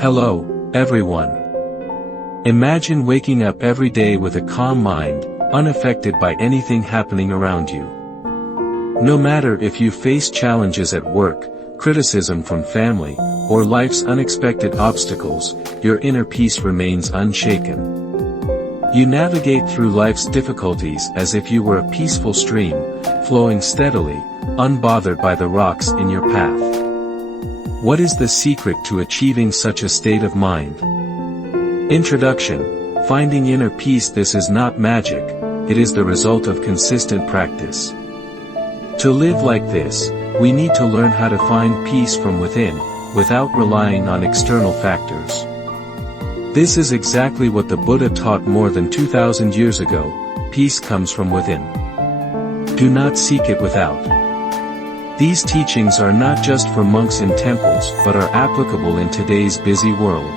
Hello, everyone. Imagine waking up every day with a calm mind, unaffected by anything happening around you. No matter if you face challenges at work, criticism from family, or life's unexpected obstacles, your inner peace remains unshaken. You navigate through life's difficulties as if you were a peaceful stream, flowing steadily, unbothered by the rocks in your path. What is the secret to achieving such a state of mind? Introduction. Finding inner peace. This is not magic, it is the result of consistent practice. To live like this, we need to learn how to find peace from within, without relying on external factors. This is exactly what the Buddha taught more than 2,000 years ago. Peace comes from within. Do not seek it without. These teachings are not just for monks in temples but are applicable in today's busy world.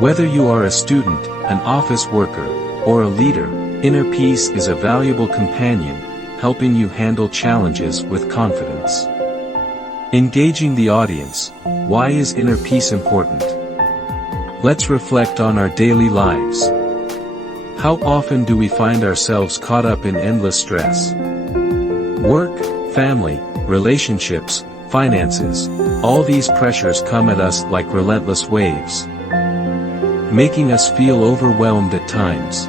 Whether you are a student, an office worker, or a leader, inner peace is a valuable companion, helping you handle challenges with confidence. Engaging the audience. Why is inner peace important? Let's reflect on our daily lives. How often do we find ourselves caught up in endless stress? Work, family, relationships, finances, all these pressures come at us like relentless waves, making us feel overwhelmed at times.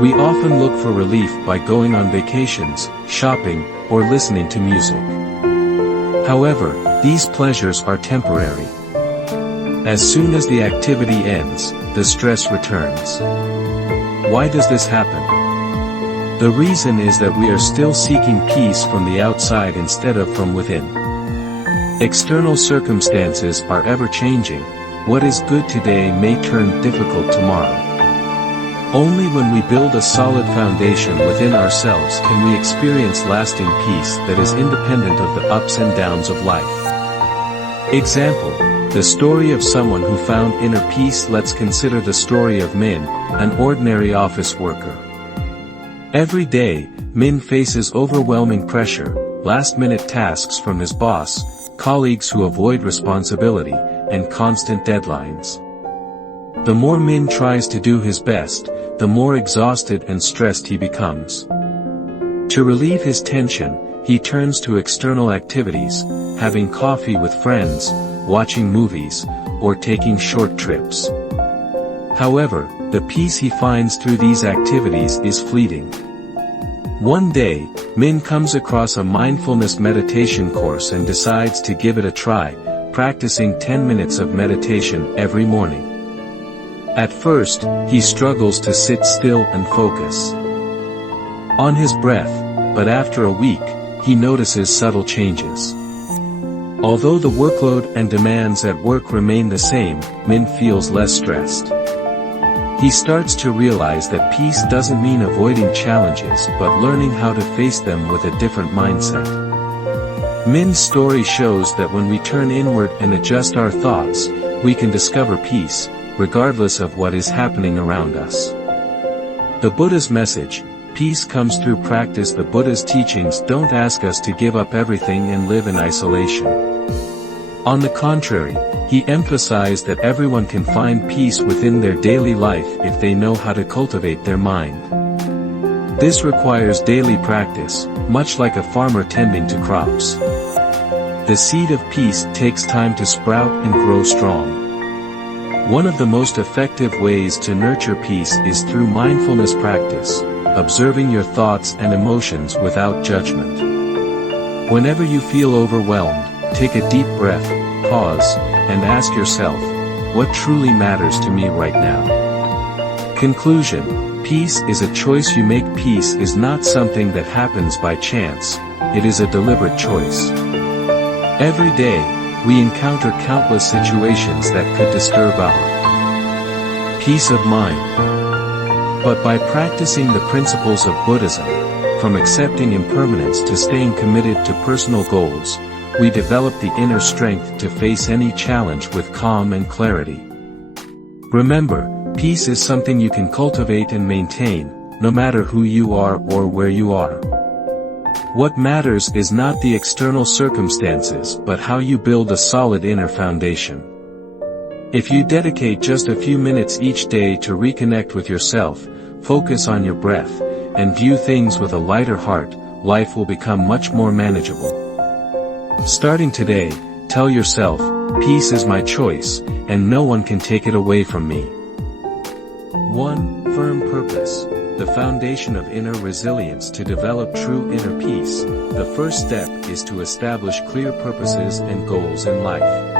We often look for relief by going on vacations, shopping, or listening to music. However, these pleasures are temporary. As soon as the activity ends, the stress returns. Why does this happen? The reason is that we are still seeking peace from the outside instead of from within. External circumstances are ever-changing. What is good today may turn difficult tomorrow. Only when we build a solid foundation within ourselves can we experience lasting peace that is independent of the ups and downs of life. Example: the story of someone who found inner peace. Let's consider the story of Min, an ordinary office worker. Every day, Min faces overwhelming pressure, last-minute tasks from his boss, colleagues who avoid responsibility, and constant deadlines. The more Min tries to do his best, the more exhausted and stressed he becomes. To relieve his tension, he turns to external activities, having coffee with friends, watching movies, or taking short trips. However, the peace he finds through these activities is fleeting. One day, Min comes across a mindfulness meditation course and decides to give it a try, practicing 10 minutes of meditation every morning. At first, he struggles to sit still and focus on his breath, but after a week, he notices subtle changes. Although the workload and demands at work remain the same, Min feels less stressed. He starts to realize that peace doesn't mean avoiding challenges but learning how to face them with a different mindset. Min's story shows that when we turn inward and adjust our thoughts, we can discover peace, regardless of what is happening around us. The Buddha's message: peace comes through practice. The Buddha's teachings don't ask us to give up everything and live in isolation. On the contrary, he emphasized that everyone can find peace within their daily life if they know how to cultivate their mind. This requires daily practice, much like a farmer tending to crops. The seed of peace takes time to sprout and grow strong. One of the most effective ways to nurture peace is through mindfulness practice, observing your thoughts and emotions without judgment. Whenever you feel overwhelmed, take a deep breath, pause, and ask yourself, what truly matters to me right now? Conclusion: peace is a choice you make. Peace is not something that happens by chance, it is a deliberate choice. Every day, we encounter countless situations that could disturb our peace of mind. But by practicing the principles of Buddhism, from accepting impermanence to staying committed to personal goals, we develop the inner strength to face any challenge with calm and clarity. Remember, peace is something you can cultivate and maintain, no matter who you are or where you are. What matters is not the external circumstances but how you build a solid inner foundation. If you dedicate just a few minutes each day to reconnect with yourself, focus on your breath, and view things with a lighter heart, life will become much more manageable. Starting today, tell yourself, peace is my choice, and no one can take it away from me. 1. Firm purpose. The foundation of inner resilience. To develop true inner peace, the first step is to establish clear purposes and goals in life.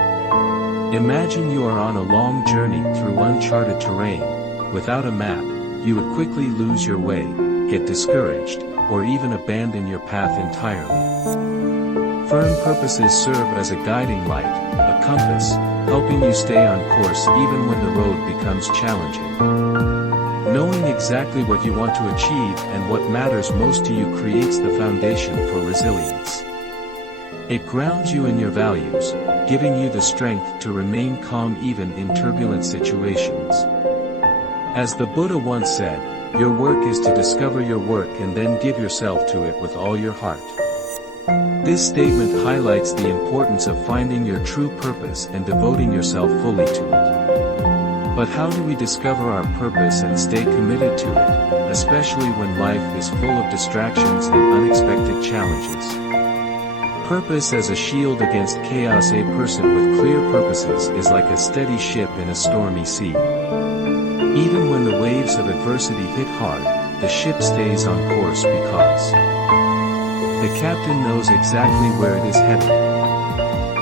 Imagine you are on a long journey through uncharted terrain. Without a map, you would quickly lose your way, get discouraged, or even abandon your path entirely. Firm purposes serve as a guiding light, a compass, helping you stay on course even when the road becomes challenging. Knowing exactly what you want to achieve and what matters most to you creates the foundation for resilience. It grounds you in your values, giving you the strength to remain calm even in turbulent situations. As the Buddha once said, your work is to discover your work and then give yourself to it with all your heart. This statement highlights the importance of finding your true purpose and devoting yourself fully to it. But how do we discover our purpose and stay committed to it, especially when life is full of distractions and unexpected challenges? Purpose as a shield against chaos. A person with clear purposes is like a steady ship in a stormy sea. Even when the waves of adversity hit hard, the ship stays on course because the captain knows exactly where it is headed.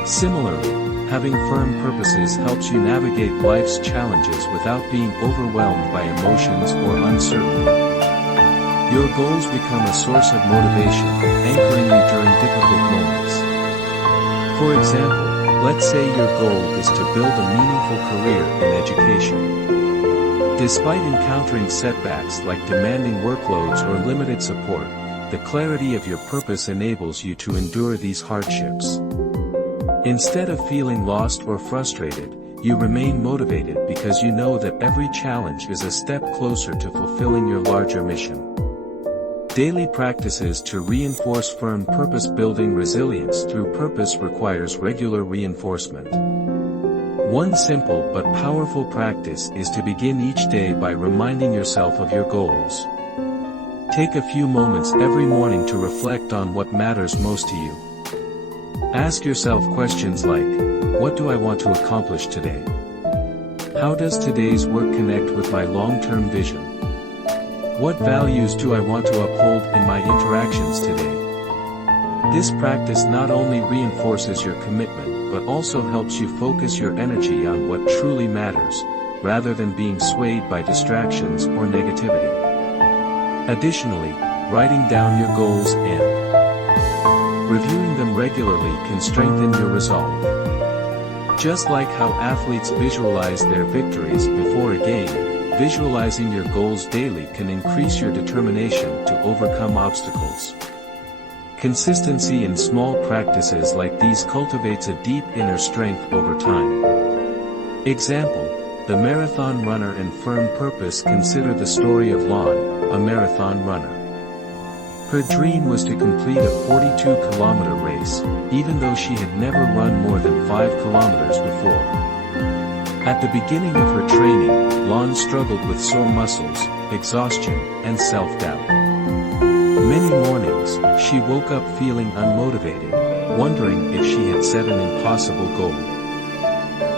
Similarly, having firm purposes helps you navigate life's challenges without being overwhelmed by emotions or uncertainty. Your goals become a source of motivation, anchoring you during difficult moments. For example, let's say your goal is to build a meaningful career in education. Despite encountering setbacks like demanding workloads or limited support, the clarity of your purpose enables you to endure these hardships. Instead of feeling lost or frustrated, you remain motivated because you know that every challenge is a step closer to fulfilling your larger mission. Daily practices to reinforce firm purpose. Building resilience through purpose requires regular reinforcement. One simple but powerful practice is to begin each day by reminding yourself of your goals. Take a few moments every morning to reflect on what matters most to you. Ask yourself questions like, what do I want to accomplish today? How does today's work connect with my long-term vision? What values do I want to uphold in my interactions today? This practice not only reinforces your commitment, but also helps you focus your energy on what truly matters, rather than being swayed by distractions or negativity. Additionally, writing down your goals and reviewing them regularly can strengthen your resolve. Just like how athletes visualize their victories before a game, visualizing your goals daily can increase your determination to overcome obstacles. Consistency in small practices like these cultivates a deep inner strength over time. Example, the marathon runner and firm purpose. Consider the story of Lon, a marathon runner. Her dream was to complete a 42-kilometer race, even though she had never run more than 5 kilometers before. At the beginning of her training, Lon struggled with sore muscles, exhaustion, and self-doubt. Many mornings, she woke up feeling unmotivated, wondering if she had set an impossible goal.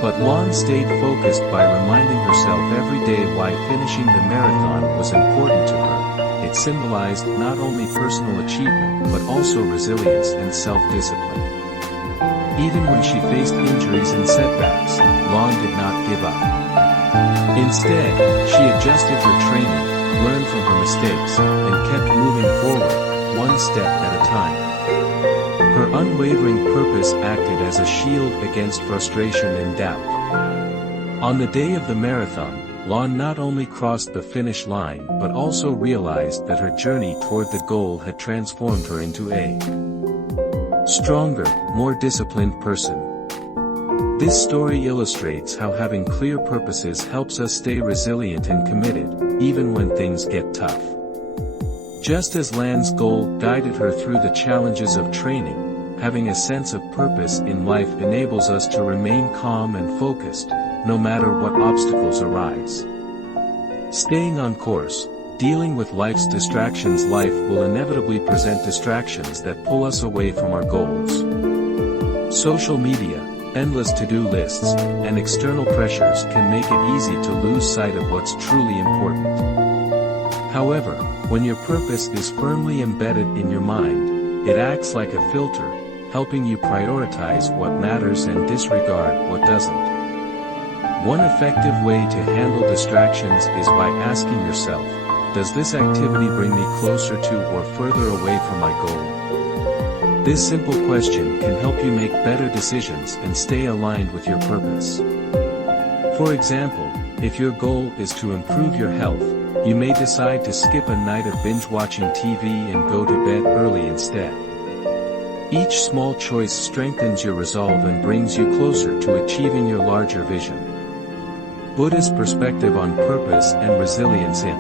But Lon stayed focused by reminding herself every day why finishing the marathon was important to her. It symbolized not only personal achievement but also resilience and self-discipline. Even when she faced injuries and setbacks, Lon did not give up. Instead, she adjusted her training, learned from her mistakes, and kept moving forward, one step at a time. Her unwavering purpose acted as a shield against frustration and doubt. On the day of the marathon, Lon not only crossed the finish line but also realized that her journey toward the goal had transformed her into a stronger, more disciplined person. This story illustrates how having clear purposes helps us stay resilient and committed, even when things get tough. Just as Lan's goal guided her through the challenges of training, having a sense of purpose in life enables us to remain calm and focused, no matter what obstacles arise. Staying on course, dealing with life's distractions. Life will inevitably present distractions that pull us away from our goals. Social media, endless to-do lists, and external pressures can make it easy to lose sight of what's truly important. However, when your purpose is firmly embedded in your mind, it acts like a filter, helping you prioritize what matters and disregard what doesn't. One effective way to handle distractions is by asking yourself, does this activity bring me closer to or further away from my goal? This simple question can help you make better decisions and stay aligned with your purpose. For example, if your goal is to improve your health, you may decide to skip a night of binge-watching TV and go to bed early instead. Each small choice strengthens your resolve and brings you closer to achieving your larger vision. Buddhist perspective on purpose and resilience. In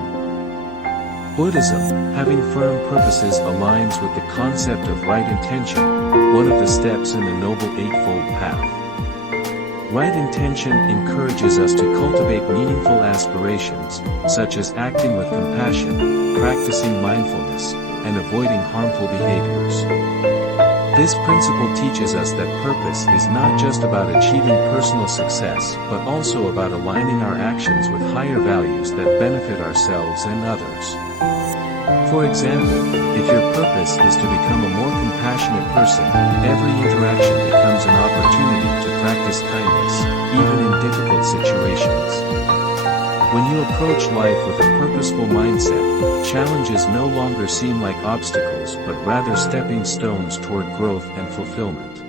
Buddhism, having firm purposes aligns with the concept of right intention, one of the steps in the Noble Eightfold Path. Right intention encourages us to cultivate meaningful aspirations, such as acting with compassion, practicing mindfulness, and avoiding harmful behaviors. This principle teaches us that purpose is not just about achieving personal success, but also about aligning our actions with higher values that benefit ourselves and others. For example, if your purpose is to become a more compassionate person, every interaction becomes an opportunity to practice kindness, even in difficult situations. When you approach life with a purposeful mindset, challenges no longer seem like obstacles but rather stepping stones toward growth and fulfillment.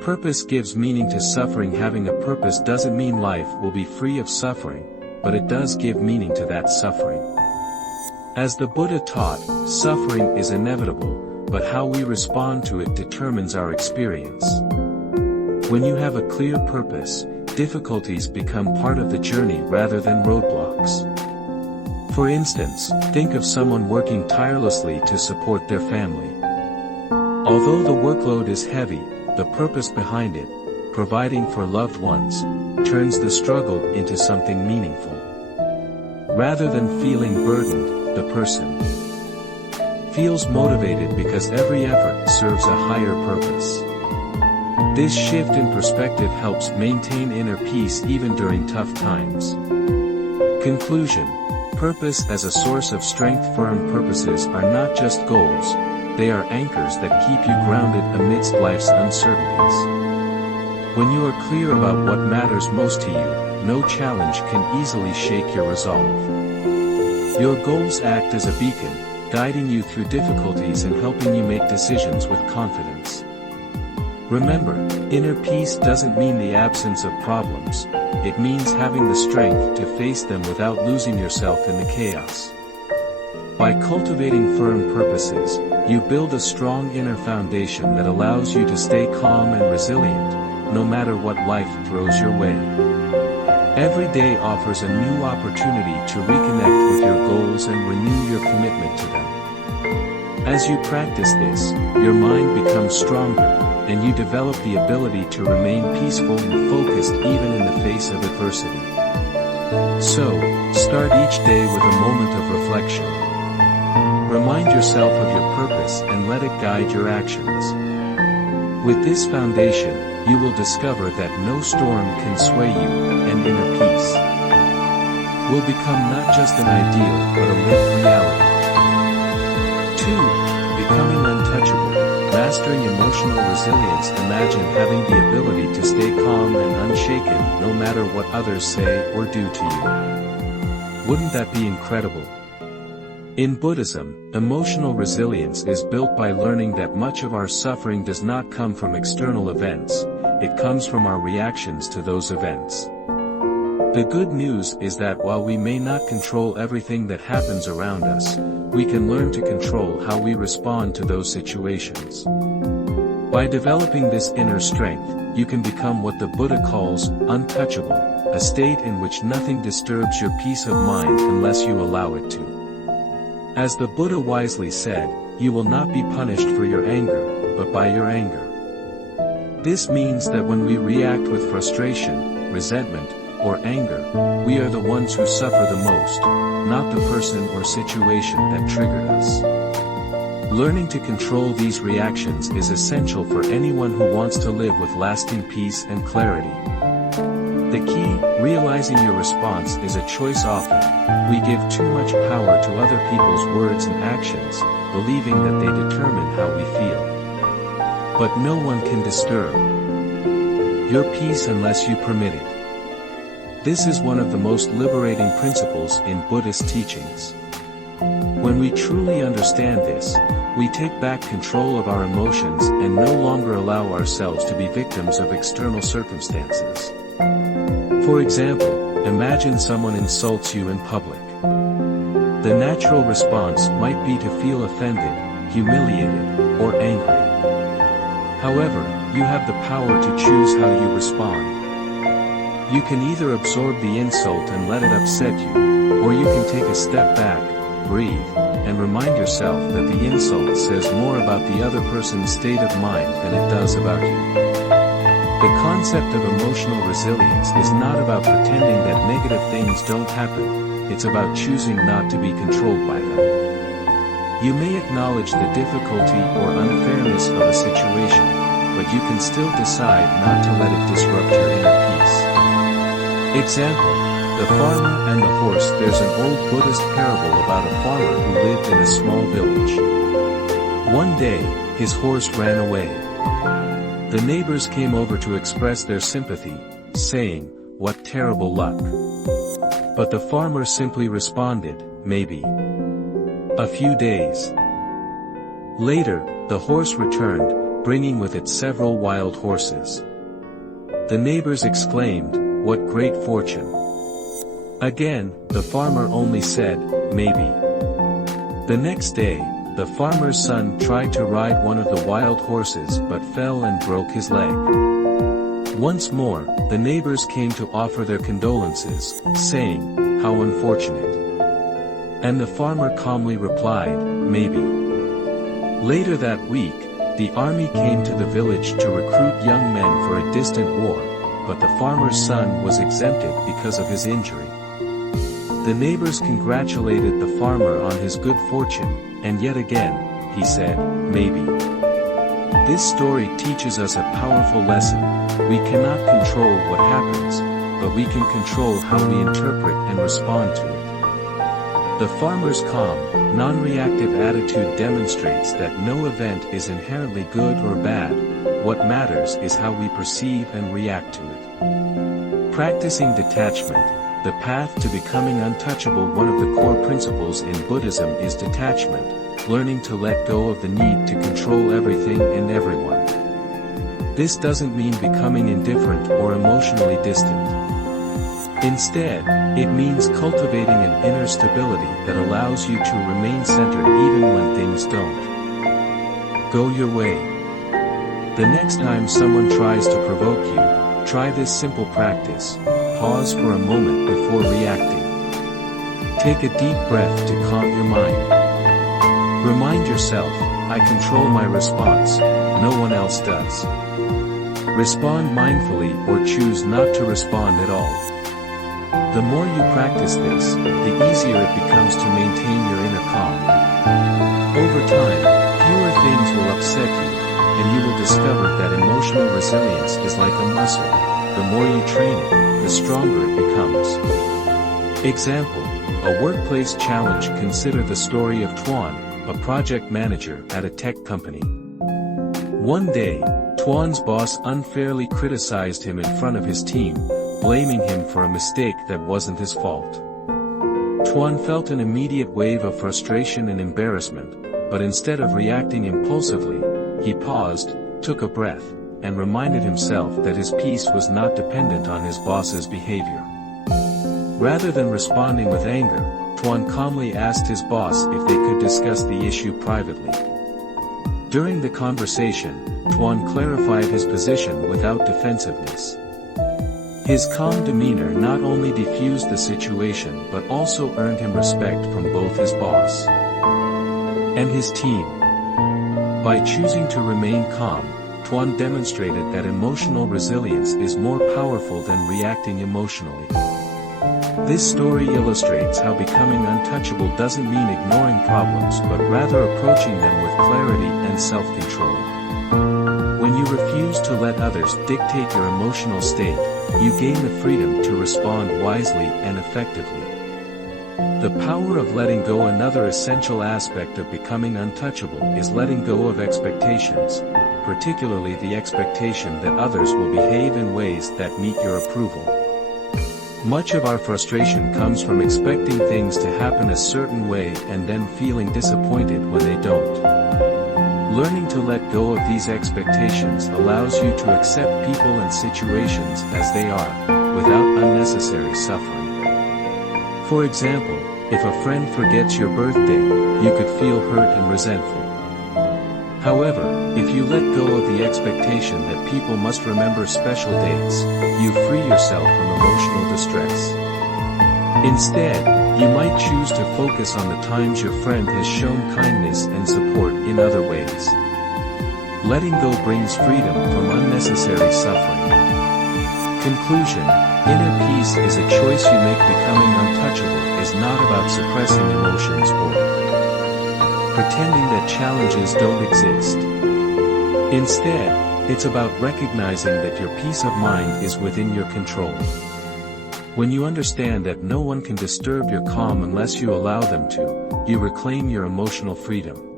Purpose gives meaning to suffering. Having a purpose doesn't mean life will be free of suffering, but it does give meaning to that suffering. As the Buddha taught, suffering is inevitable, but how we respond to it determines our experience. When you have a clear purpose, difficulties become part of the journey rather than roadblocks. For instance, think of someone working tirelessly to support their family. Although the workload is heavy, the purpose behind it, providing for loved ones, turns the struggle into something meaningful. Rather than feeling burdened, the person feels motivated because every effort serves a higher purpose. This shift in perspective helps maintain inner peace even during tough times. Conclusion: purpose as a source of strength. Firm purposes are not just goals, they are anchors that keep you grounded amidst life's uncertainties. When you are clear about what matters most to you, no challenge can easily shake your resolve. Your goals act as a beacon, guiding you through difficulties and helping you make decisions with confidence. Remember, inner peace doesn't mean the absence of problems, it means having the strength to face them without losing yourself in the chaos. By cultivating firm purposes, you build a strong inner foundation that allows you to stay calm and resilient, no matter what life throws your way. Every day offers a new opportunity to reconnect with your goals and renew your commitment to them. As you practice this, your mind becomes stronger, and you develop the ability to remain peaceful and focused even in the face of adversity. So, start each day with a moment of reflection. Remind yourself of your purpose and let it guide your actions. With this foundation, you will discover that no storm can sway you, and inner peace will become not just an ideal but a lived reality. 2. Becoming untouchable. Mastering emotional resilience. Imagine having the ability to stay calm and unshaken no matter what others say or do to you. Wouldn't that be incredible? In Buddhism, emotional resilience is built by learning that much of our suffering does not come from external events, it comes from our reactions to those events. The good news is that while we may not control everything that happens around us, we can learn to control how we respond to those situations. By developing this inner strength, you can become what the Buddha calls untouchable, a state in which nothing disturbs your peace of mind unless you allow it to. As the Buddha wisely said, you will not be punished for your anger, but by your anger. This means that when we react with frustration, resentment, or anger, we are the ones who suffer the most, not the person or situation that triggered us. Learning to control these reactions is essential for anyone who wants to live with lasting peace and clarity. The key, realizing your response is a choice. Often, we give too much power to other people's words and actions, believing that they determine how we feel. But no one can disturb your peace unless you permit it. This is one of the most liberating principles in Buddhist teachings. When we truly understand this, we take back control of our emotions and no longer allow ourselves to be victims of external circumstances. For example, imagine someone insults you in public. The natural response might be to feel offended, humiliated, or angry. However, you have the power to choose how you respond. You can either absorb the insult and let it upset you, or you can take a step back, breathe, and remind yourself that the insult says more about the other person's state of mind than it does about you. The concept of emotional resilience is not about pretending that negative things don't happen, it's about choosing not to be controlled by them. You may acknowledge the difficulty or unfairness of a situation, but you can still decide not to let it disrupt your inner peace. Example: the farmer and the horse. There's an old Buddhist parable about a farmer who lived in a small village. One day, his horse ran away. The neighbors came over to express their sympathy, saying, "What terrible luck." But the farmer simply responded, "Maybe. A few days." Later, the horse returned, bringing with it several wild horses. The neighbors exclaimed, "What great fortune." Again, the farmer only said, "Maybe." The next day, the farmer's son tried to ride one of the wild horses but fell and broke his leg. Once more, the neighbors came to offer their condolences, saying, "How unfortunate." And the farmer calmly replied, "Maybe." Later that week, the army came to the village to recruit young men for a distant war, but the farmer's son was exempted because of his injury. The neighbors congratulated the farmer on his good fortune, and yet again, he said, "Maybe." This story teaches us a powerful lesson. We cannot control what happens, but we can control how we interpret and respond to it. The farmer's calm, non-reactive attitude demonstrates that no event is inherently good or bad. What matters is how we perceive and react to it. Practicing detachment, the path to becoming untouchable. One of the core principles in Buddhism is detachment, learning to let go of the need to control everything and everyone. This doesn't mean becoming indifferent or emotionally distant. Instead, it means cultivating an inner stability that allows you to remain centered even when things don't go your way. The next time someone tries to provoke you, try this simple practice. Pause for a moment before reacting. Take a deep breath to calm your mind. Remind yourself, "I control my response, no one else does." Respond mindfully or choose not to respond at all. The more you practice this, the easier it becomes to maintain your inner calm. Over time, fewer things will upset you, and you will discover that emotional resilience is like a muscle. The more you train it, the stronger it becomes. Example: a workplace challenge. Consider the story of Tuan, a project manager at a tech company. One day, Tuan's boss unfairly criticized him in front of his team, blaming him for a mistake that wasn't his fault. Tuan felt an immediate wave of frustration and embarrassment, but instead of reacting impulsively, he paused, took a breath, and reminded himself that his peace was not dependent on his boss's behavior. Rather than responding with anger, Tuan calmly asked his boss if they could discuss the issue privately. During the conversation, Tuan clarified his position without defensiveness. His calm demeanor not only diffused the situation but also earned him respect from both his boss and his team. By choosing to remain calm, one demonstrated that emotional resilience is more powerful than reacting emotionally. This story illustrates how becoming untouchable doesn't mean ignoring problems but rather approaching them with clarity and self-control. When you refuse to let others dictate your emotional state, you gain the freedom to respond wisely and effectively. The power of letting go. Another essential aspect of becoming untouchable is letting go of expectations, particularly the expectation that others will behave in ways that meet your approval. Much of our frustration comes from expecting things to happen a certain way and then feeling disappointed when they don't. Learning to let go of these expectations allows you to accept people and situations as they are, without unnecessary suffering. For example, if a friend forgets your birthday, you could feel hurt and resentful. However, if you let go of the expectation that people must remember special dates, you free yourself from emotional distress. Instead, you might choose to focus on the times your friend has shown kindness and support in other ways. Letting go brings freedom from unnecessary suffering. Conclusion: inner peace is a choice you make. Becoming untouchable is not about suppressing emotions or pretending that challenges don't exist. Instead, it's about recognizing that your peace of mind is within your control. When you understand that no one can disturb your calm unless you allow them to, you reclaim your emotional freedom.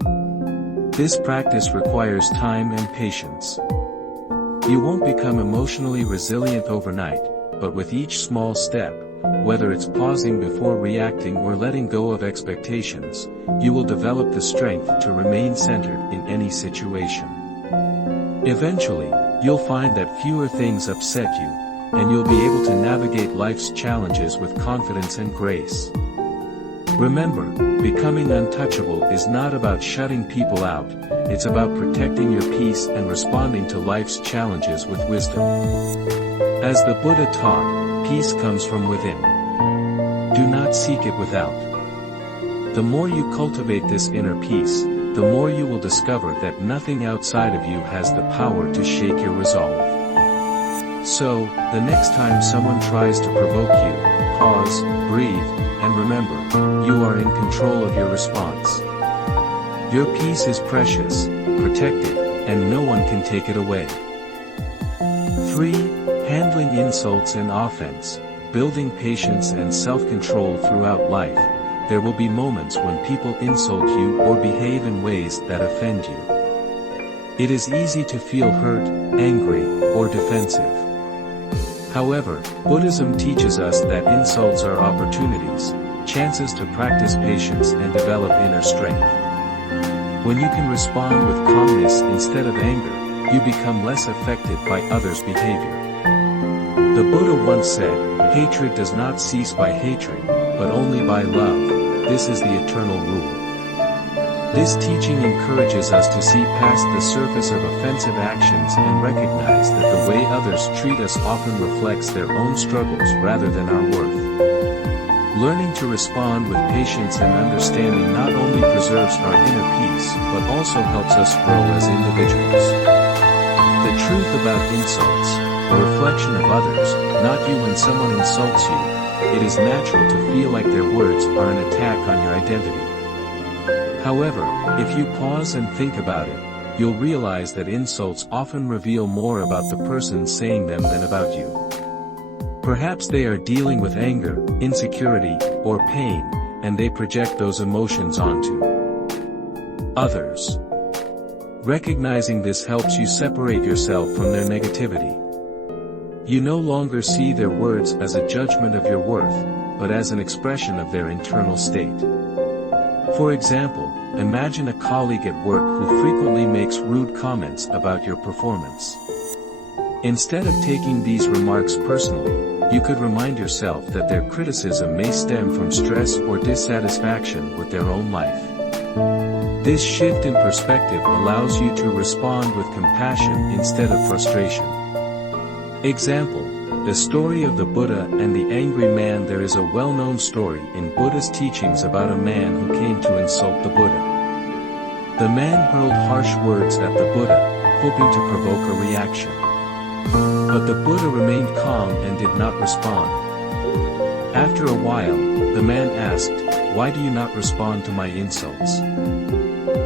This practice requires time and patience. You won't become emotionally resilient overnight, but with each small step, whether it's pausing before reacting or letting go of expectations, you will develop the strength to remain centered in any situation. Eventually, you'll find that fewer things upset you, and you'll be able to navigate life's challenges with confidence and grace. Remember, becoming untouchable is not about shutting people out, it's about protecting your peace and responding to life's challenges with wisdom. As the Buddha taught, peace comes from within. Do not seek it without. The more you cultivate this inner peace, the more you will discover that nothing outside of you has the power to shake your resolve. So, the next time someone tries to provoke you, pause, breathe, and remember, you are in control of your response. Your peace is precious, protected, and no one can take it away. 3. Handling insults and offense. Building patience and self-control throughout life. There will be moments when people insult you or behave in ways that offend you. It is easy to feel hurt, angry, or defensive. However, Buddhism teaches us that insults are opportunities, chances to practice patience and develop inner strength. When you can respond with calmness instead of anger, you become less affected by others' behavior. The Buddha once said, "Hatred does not cease by hatred, but only by love. This is the eternal rule." This teaching encourages us to see past the surface of offensive actions and recognize that the way others treat us often reflects their own struggles rather than our worth. Learning to respond with patience and understanding not only preserves our inner peace but also helps us grow as individuals. The truth about insults, a reflection of others, not you. When someone insults you, it is natural to feel like their words are an attack on your identity. However, if you pause and think about it, you'll realize that insults often reveal more about the person saying them than about you. Perhaps they are dealing with anger, insecurity, or pain, and they project those emotions onto others. Recognizing this helps you separate yourself from their negativity. You no longer see their words as a judgment of your worth, but as an expression of their internal state. For example, imagine a colleague at work who frequently makes rude comments about your performance. Instead of taking these remarks personally, you could remind yourself that their criticism may stem from stress or dissatisfaction with their own life. This shift in perspective allows you to respond with compassion instead of frustration. Example: the story of the Buddha and the angry man. There is a well-known story in Buddhist teachings about a man who came to insult the Buddha. The man hurled harsh words at the Buddha, hoping to provoke a reaction. But the Buddha remained calm and did not respond. After a while, the man asked, "Why do you not respond to my insults?"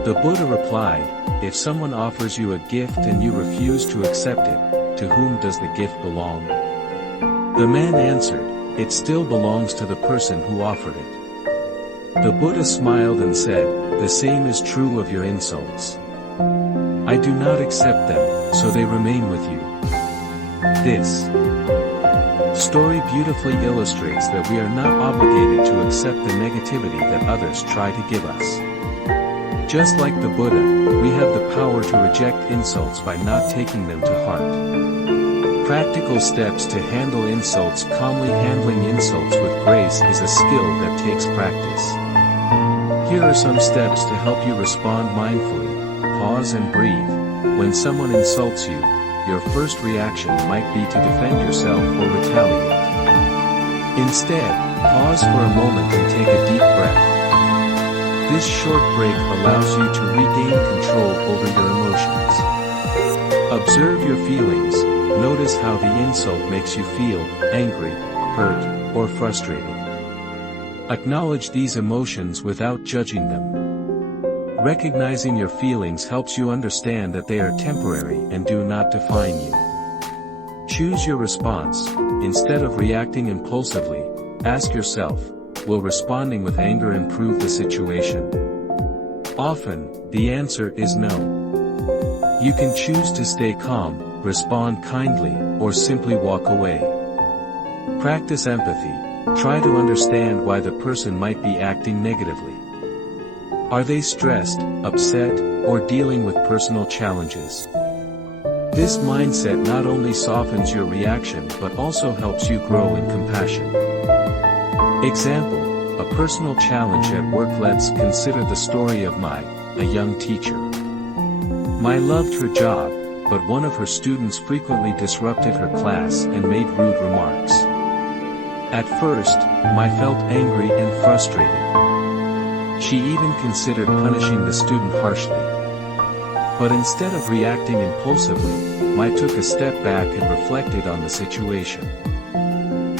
The Buddha replied, "If someone offers you a gift and you refuse to accept it, to whom does the gift belong?" The man answered, "It still belongs to the person who offered it." The Buddha smiled and said, "The same is true of your insults. I do not accept them, so they remain with you." This story beautifully illustrates that we are not obligated to accept the negativity that others try to give us. Just like the Buddha, we have the power to reject insults by not taking them to heart. Practical steps to handle insults. Calmly handling insults with grace is a skill that takes practice. Here are some steps to help you respond mindfully. Pause and breathe. When someone insults you, your first reaction might be to defend yourself or retaliate. Instead, pause for a moment and take a deep breath. This short break allows you to regain control over your emotions. Observe your feelings. Notice how the insult makes you feel: angry, hurt, or frustrated. Acknowledge these emotions without judging them. Recognizing your feelings helps you understand that they are temporary and do not define you. Choose your response. Instead of reacting impulsively, ask yourself, will responding with anger improve the situation? Often, the answer is no. You can choose to stay calm, respond kindly, or simply walk away. Practice empathy. Try to understand why the person might be acting negatively. Are they stressed, upset, or dealing with personal challenges? This mindset not only softens your reaction but also helps you grow in compassion. Example: a personal challenge at work. Let's consider the story of Mai, a young teacher. Mai loved her job, but one of her students frequently disrupted her class and made rude remarks. At first, Mai felt angry and frustrated. She even considered punishing the student harshly. But instead of reacting impulsively, Mai took a step back and reflected on the situation.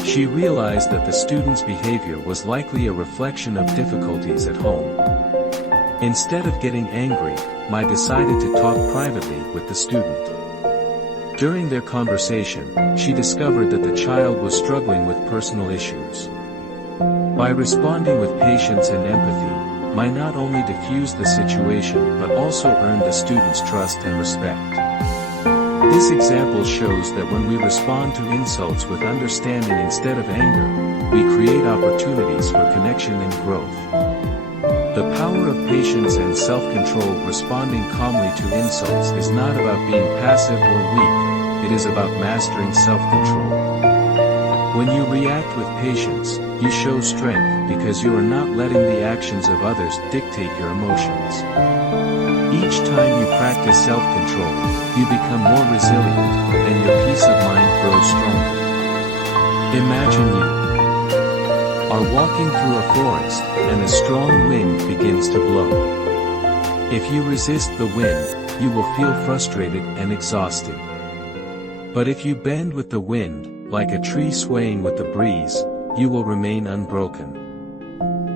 She realized that the student's behavior was likely a reflection of difficulties at home. Instead of getting angry, Mai decided to talk privately with the student. During their conversation, she discovered that the child was struggling with personal issues. By responding with patience and empathy, Mai not only diffused the situation but also earned the student's trust and respect. This example shows that when we respond to insults with understanding instead of anger, we create opportunities for connection and growth. The power of patience and self-control. Responding calmly to insults is not about being passive or weak, it is about mastering self-control. When you react with patience, you show strength because you are not letting the actions of others dictate your emotions. Each time you practice self-control, you become more resilient, and your peace of mind grows stronger. Imagine you are walking through a forest, and a strong wind begins to blow. If you resist the wind, you will feel frustrated and exhausted. But if you bend with the wind, like a tree swaying with the breeze, you will remain unbroken.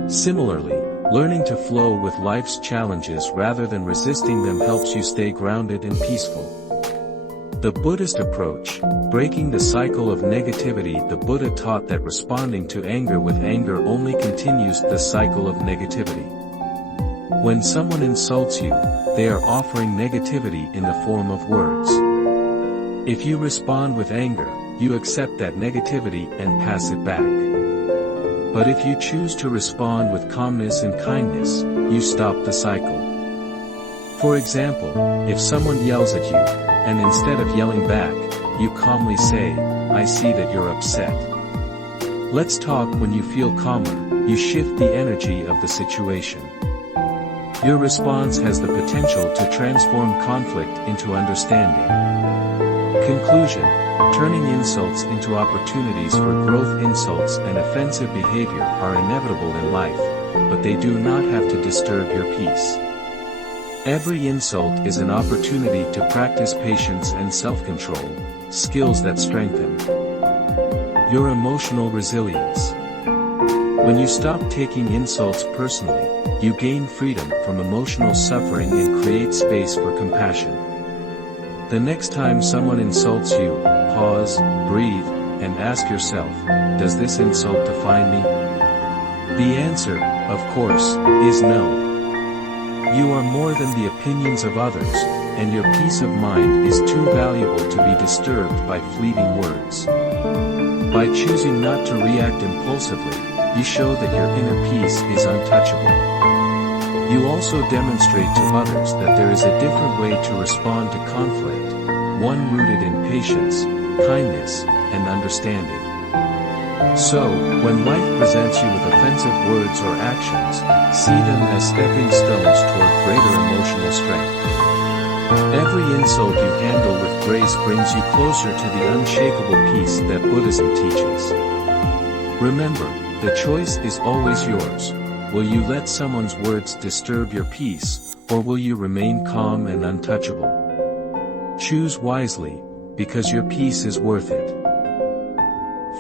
Similarly, learning to flow with life's challenges rather than resisting them helps you stay grounded and peaceful. The Buddhist approach, breaking the cycle of negativity. The Buddha taught that responding to anger with anger only continues the cycle of negativity. When someone insults you, they are offering negativity in the form of words. If you respond with anger, you accept that negativity and pass it back. But if you choose to respond with calmness and kindness, you stop the cycle. For example, if someone yells at you, and instead of yelling back, you calmly say, "I see that you're upset. Let's talk." When you feel calmer, you shift the energy of the situation. Your response has the potential to transform conflict into understanding. Conclusion: turning insults into opportunities for growth. Insults and offensive behavior are inevitable in life, but they do not have to disturb your peace. Every insult is an opportunity to practice patience and self-control, skills that strengthen your emotional resilience. When you stop taking insults personally, you gain freedom from emotional suffering and create space for compassion. The next time someone insults you, pause, breathe, and ask yourself, does this insult define me? The answer, of course, is no. You are more than the opinions of others, and your peace of mind is too valuable to be disturbed by fleeting words. By choosing not to react impulsively, you show that your inner peace is untouchable. You also demonstrate to others that there is a different way to respond to conflict, one rooted in patience, kindness, and understanding. So, when life presents you with offensive words or actions, see them as stepping stones toward greater emotional strength. Every insult you handle with grace brings you closer to the unshakable peace that Buddhism teaches. Remember, the choice is always yours. Will you let someone's words disturb your peace, or will you remain calm and untouchable? Choose wisely, because your peace is worth it.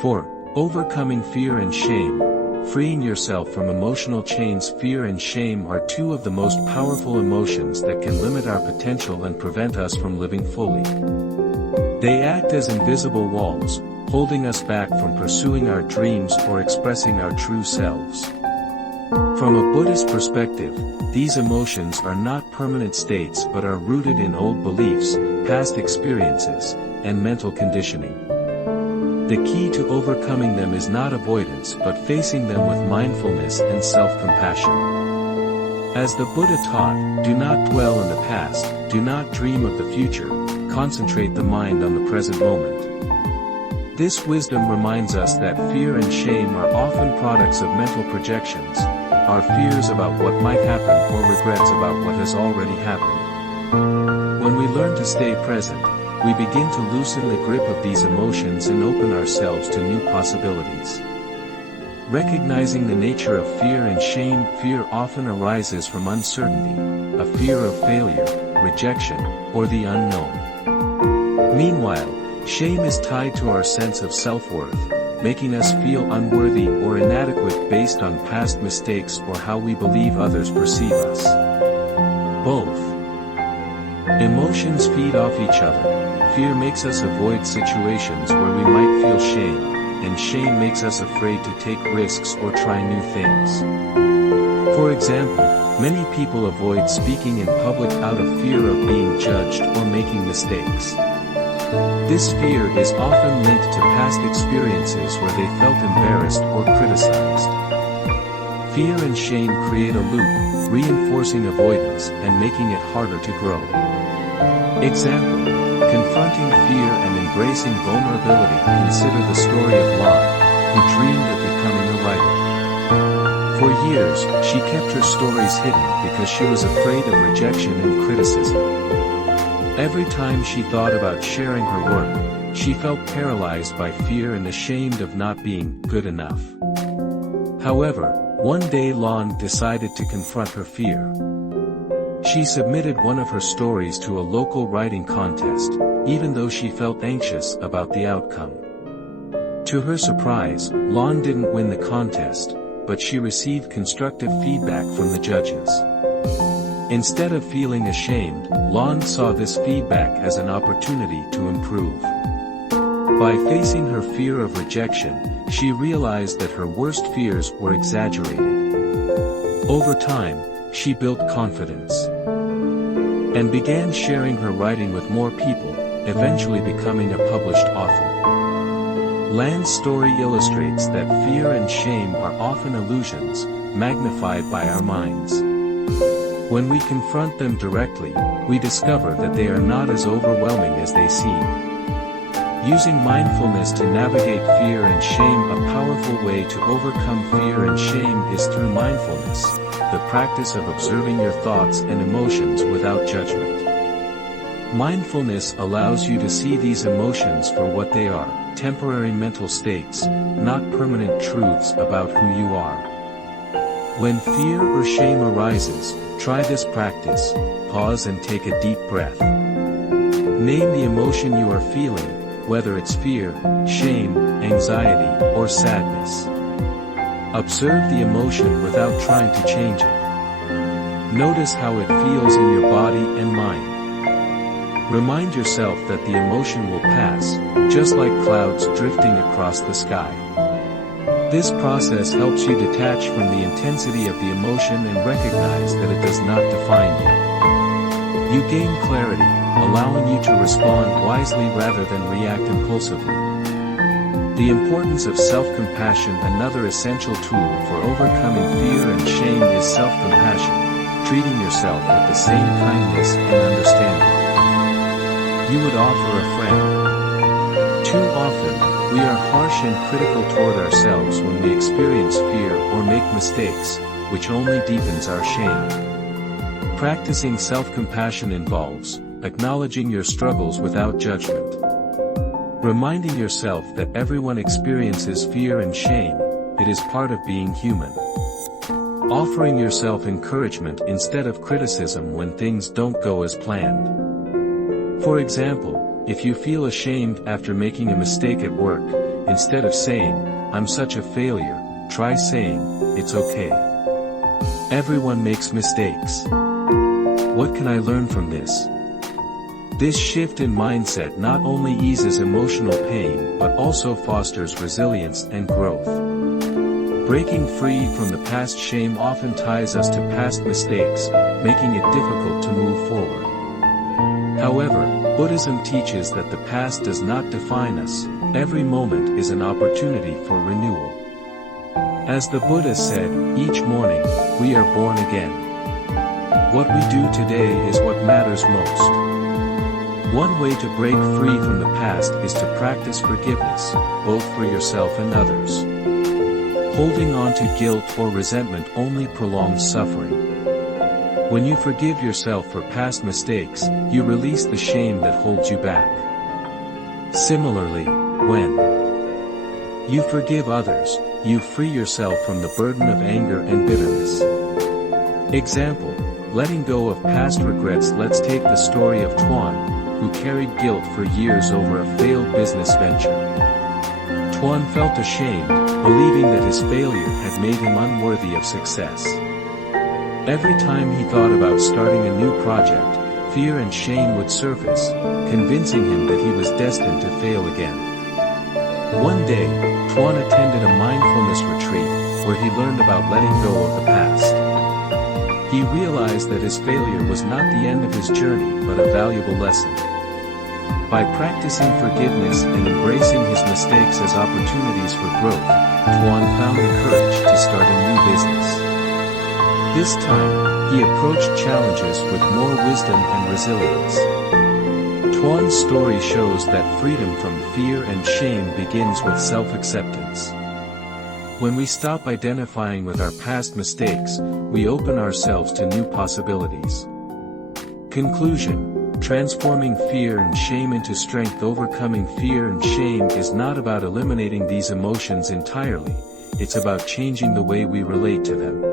4. Overcoming fear and shame. Freeing yourself from emotional chains. Fear and shame are two of the most powerful emotions that can limit our potential and prevent us from living fully. They act as invisible walls, holding us back from pursuing our dreams or expressing our true selves. From a Buddhist perspective, these emotions are not permanent states but are rooted in old beliefs, past experiences, and mental conditioning. The key to overcoming them is not avoidance but facing them with mindfulness and self-compassion. As the Buddha taught, do not dwell in the past, do not dream of the future, concentrate the mind on the present moment. This wisdom reminds us that fear and shame are often products of mental projections, our fears about what might happen or regrets about what has already happened. When we learn to stay present, we begin to loosen the grip of these emotions and open ourselves to new possibilities. Recognizing the nature of fear and shame. Fear often arises from uncertainty, a fear of failure, rejection, or the unknown. Meanwhile, shame is tied to our sense of self-worth, making us feel unworthy or inadequate based on past mistakes or how we believe others perceive us. Both emotions feed off each other. Fear makes us avoid situations where we might feel shame, and shame makes us afraid to take risks or try new things. For example, many people avoid speaking in public out of fear of being judged or making mistakes. This fear is often linked to past experiences where they felt embarrassed or criticized. Fear and shame create a loop, reinforcing avoidance and making it harder to grow. Example: confronting fear and embracing vulnerability. Consider the story of Lan, who dreamed of becoming a writer. For years, she kept her stories hidden because she was afraid of rejection and criticism. Every time she thought about sharing her work, she felt paralyzed by fear and ashamed of not being good enough. However, one day Lan decided to confront her fear. She submitted one of her stories to a local writing contest, even though she felt anxious about the outcome. To her surprise, Lan didn't win the contest, but she received constructive feedback from the judges. Instead of feeling ashamed, Lan saw this feedback as an opportunity to improve. By facing her fear of rejection, she realized that her worst fears were exaggerated. Over time, she built confidence and began sharing her writing with more people, eventually becoming a published author. Lan's story illustrates that fear and shame are often illusions, magnified by our minds. When we confront them directly, we discover that they are not as overwhelming as they seem. Using mindfulness to navigate fear and shame. A powerful way to overcome fear and shame is through mindfulness, the practice of observing your thoughts and emotions without judgment. Mindfulness allows you to see these emotions for what they are, temporary mental states, not permanent truths about who you are. When fear or shame arises, try this practice. Pause and take a deep breath. Name the emotion you are feeling, whether it's fear, shame, anxiety, or sadness. Observe the emotion without trying to change it. Notice how it feels in your body and mind. Remind yourself that the emotion will pass, just like clouds drifting across the sky. This process helps you detach from the intensity of the emotion and recognize that it does not define you. You gain clarity, allowing you to respond wisely rather than react impulsively. The importance of self-compassion. Another essential tool for overcoming fear and shame is self-compassion, treating yourself with the same kindness and understanding you would offer a friend. Too often, we are harsh and critical toward ourselves when we experience fear or make mistakes, which only deepens our shame. Practicing self-compassion involves acknowledging your struggles without judgment. Reminding yourself that everyone experiences fear and shame, it is part of being human. Offering yourself encouragement instead of criticism when things don't go as planned. For example, if you feel ashamed after making a mistake at work, instead of saying, "I'm such a failure," try saying, "It's okay. Everyone makes mistakes. What can I learn from this?" This shift in mindset not only eases emotional pain but also fosters resilience and growth. Breaking free from the past shame often ties us to past mistakes, making it difficult to move forward. However, Buddhism teaches that the past does not define us. Every moment is an opportunity for renewal. As the Buddha said, each morning, we are born again. What we do today is what matters most. One way to break free from the past is to practice forgiveness, both for yourself and others. Holding on to guilt or resentment only prolongs suffering. When you forgive yourself for past mistakes, you release the shame that holds you back. Similarly, when you forgive others, you free yourself from the burden of anger and bitterness. Example, letting go of past regrets. Let's take the story of Tuan, who carried guilt for years over a failed business venture. Tuan felt ashamed, believing that his failure had made him unworthy of success. Every time he thought about starting a new project, fear and shame would surface, convincing him that he was destined to fail again. One day, Tuan attended a mindfulness retreat, where he learned about letting go of the past. He realized that his failure was not the end of his journey but a valuable lesson. By practicing forgiveness and embracing his mistakes as opportunities for growth, Tuan found the courage to start a new business. This time, he approached challenges with more wisdom and resilience. Tuan's story shows that freedom from fear and shame begins with self-acceptance. When we stop identifying with our past mistakes, we open ourselves to new possibilities. Conclusion: transforming fear and shame into strength. Overcoming fear and shame is not about eliminating these emotions entirely, it's about changing the way we relate to them.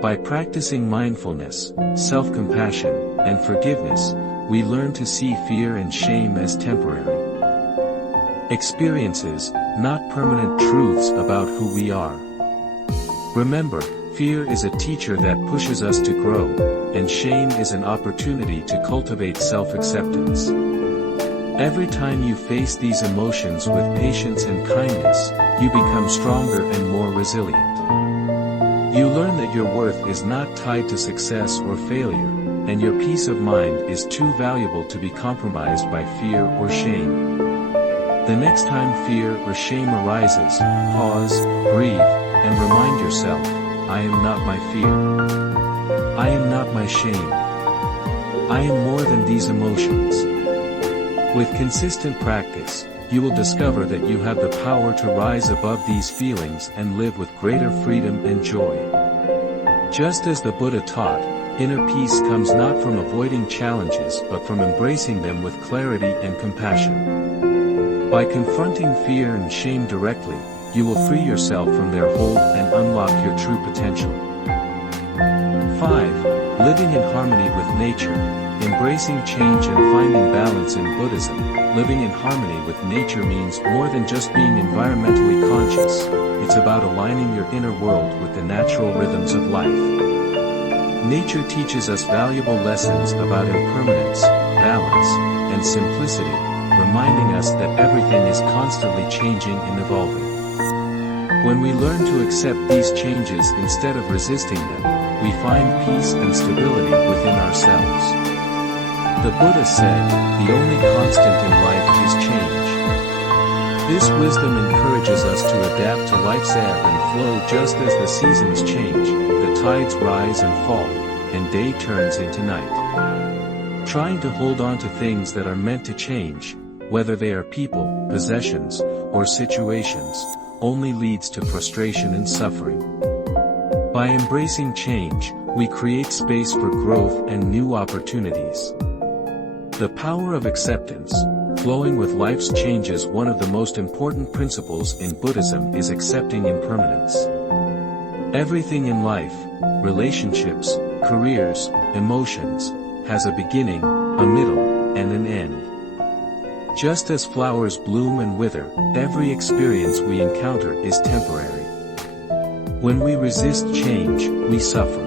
By practicing mindfulness, self-compassion, and forgiveness, we learn to see fear and shame as temporary experiences, not permanent truths about who we are. Remember, fear is a teacher that pushes us to grow, and shame is an opportunity to cultivate self-acceptance. Every time you face these emotions with patience and kindness, you become stronger and more resilient. You learn that your worth is not tied to success or failure, and your peace of mind is too valuable to be compromised by fear or shame. The next time fear or shame arises, pause, breathe, and remind yourself, I am not my fear. I am not my shame. I am more than these emotions. With consistent practice, you will discover that you have the power to rise above these feelings and live with greater freedom and joy. Just as the Buddha taught, inner peace comes not from avoiding challenges but from embracing them with clarity and compassion. By confronting fear and shame directly, you will free yourself from their hold and unlock your true potential. 5. Living in harmony with nature. Embracing change and finding balance. In Buddhism, living in harmony with nature means more than just being environmentally conscious. It's about aligning your inner world with the natural rhythms of life. Nature teaches us valuable lessons about impermanence, balance, and simplicity, reminding us that everything is constantly changing and evolving. When we learn to accept these changes instead of resisting them, we find peace and stability within ourselves. The Buddha said, "The only constant in life is change." This wisdom encourages us to adapt to life's ebb and flow just as the seasons change, the tides rise and fall, and day turns into night. Trying to hold on to things that are meant to change, whether they are people, possessions, or situations, only leads to frustration and suffering. By embracing change, we create space for growth and new opportunities. The power of acceptance, flowing with life's changes. One of the most important principles in Buddhism is accepting impermanence. Everything in life, relationships, careers, emotions, has a beginning, a middle, and an end. Just as flowers bloom and wither, every experience we encounter is temporary. When we resist change, we suffer.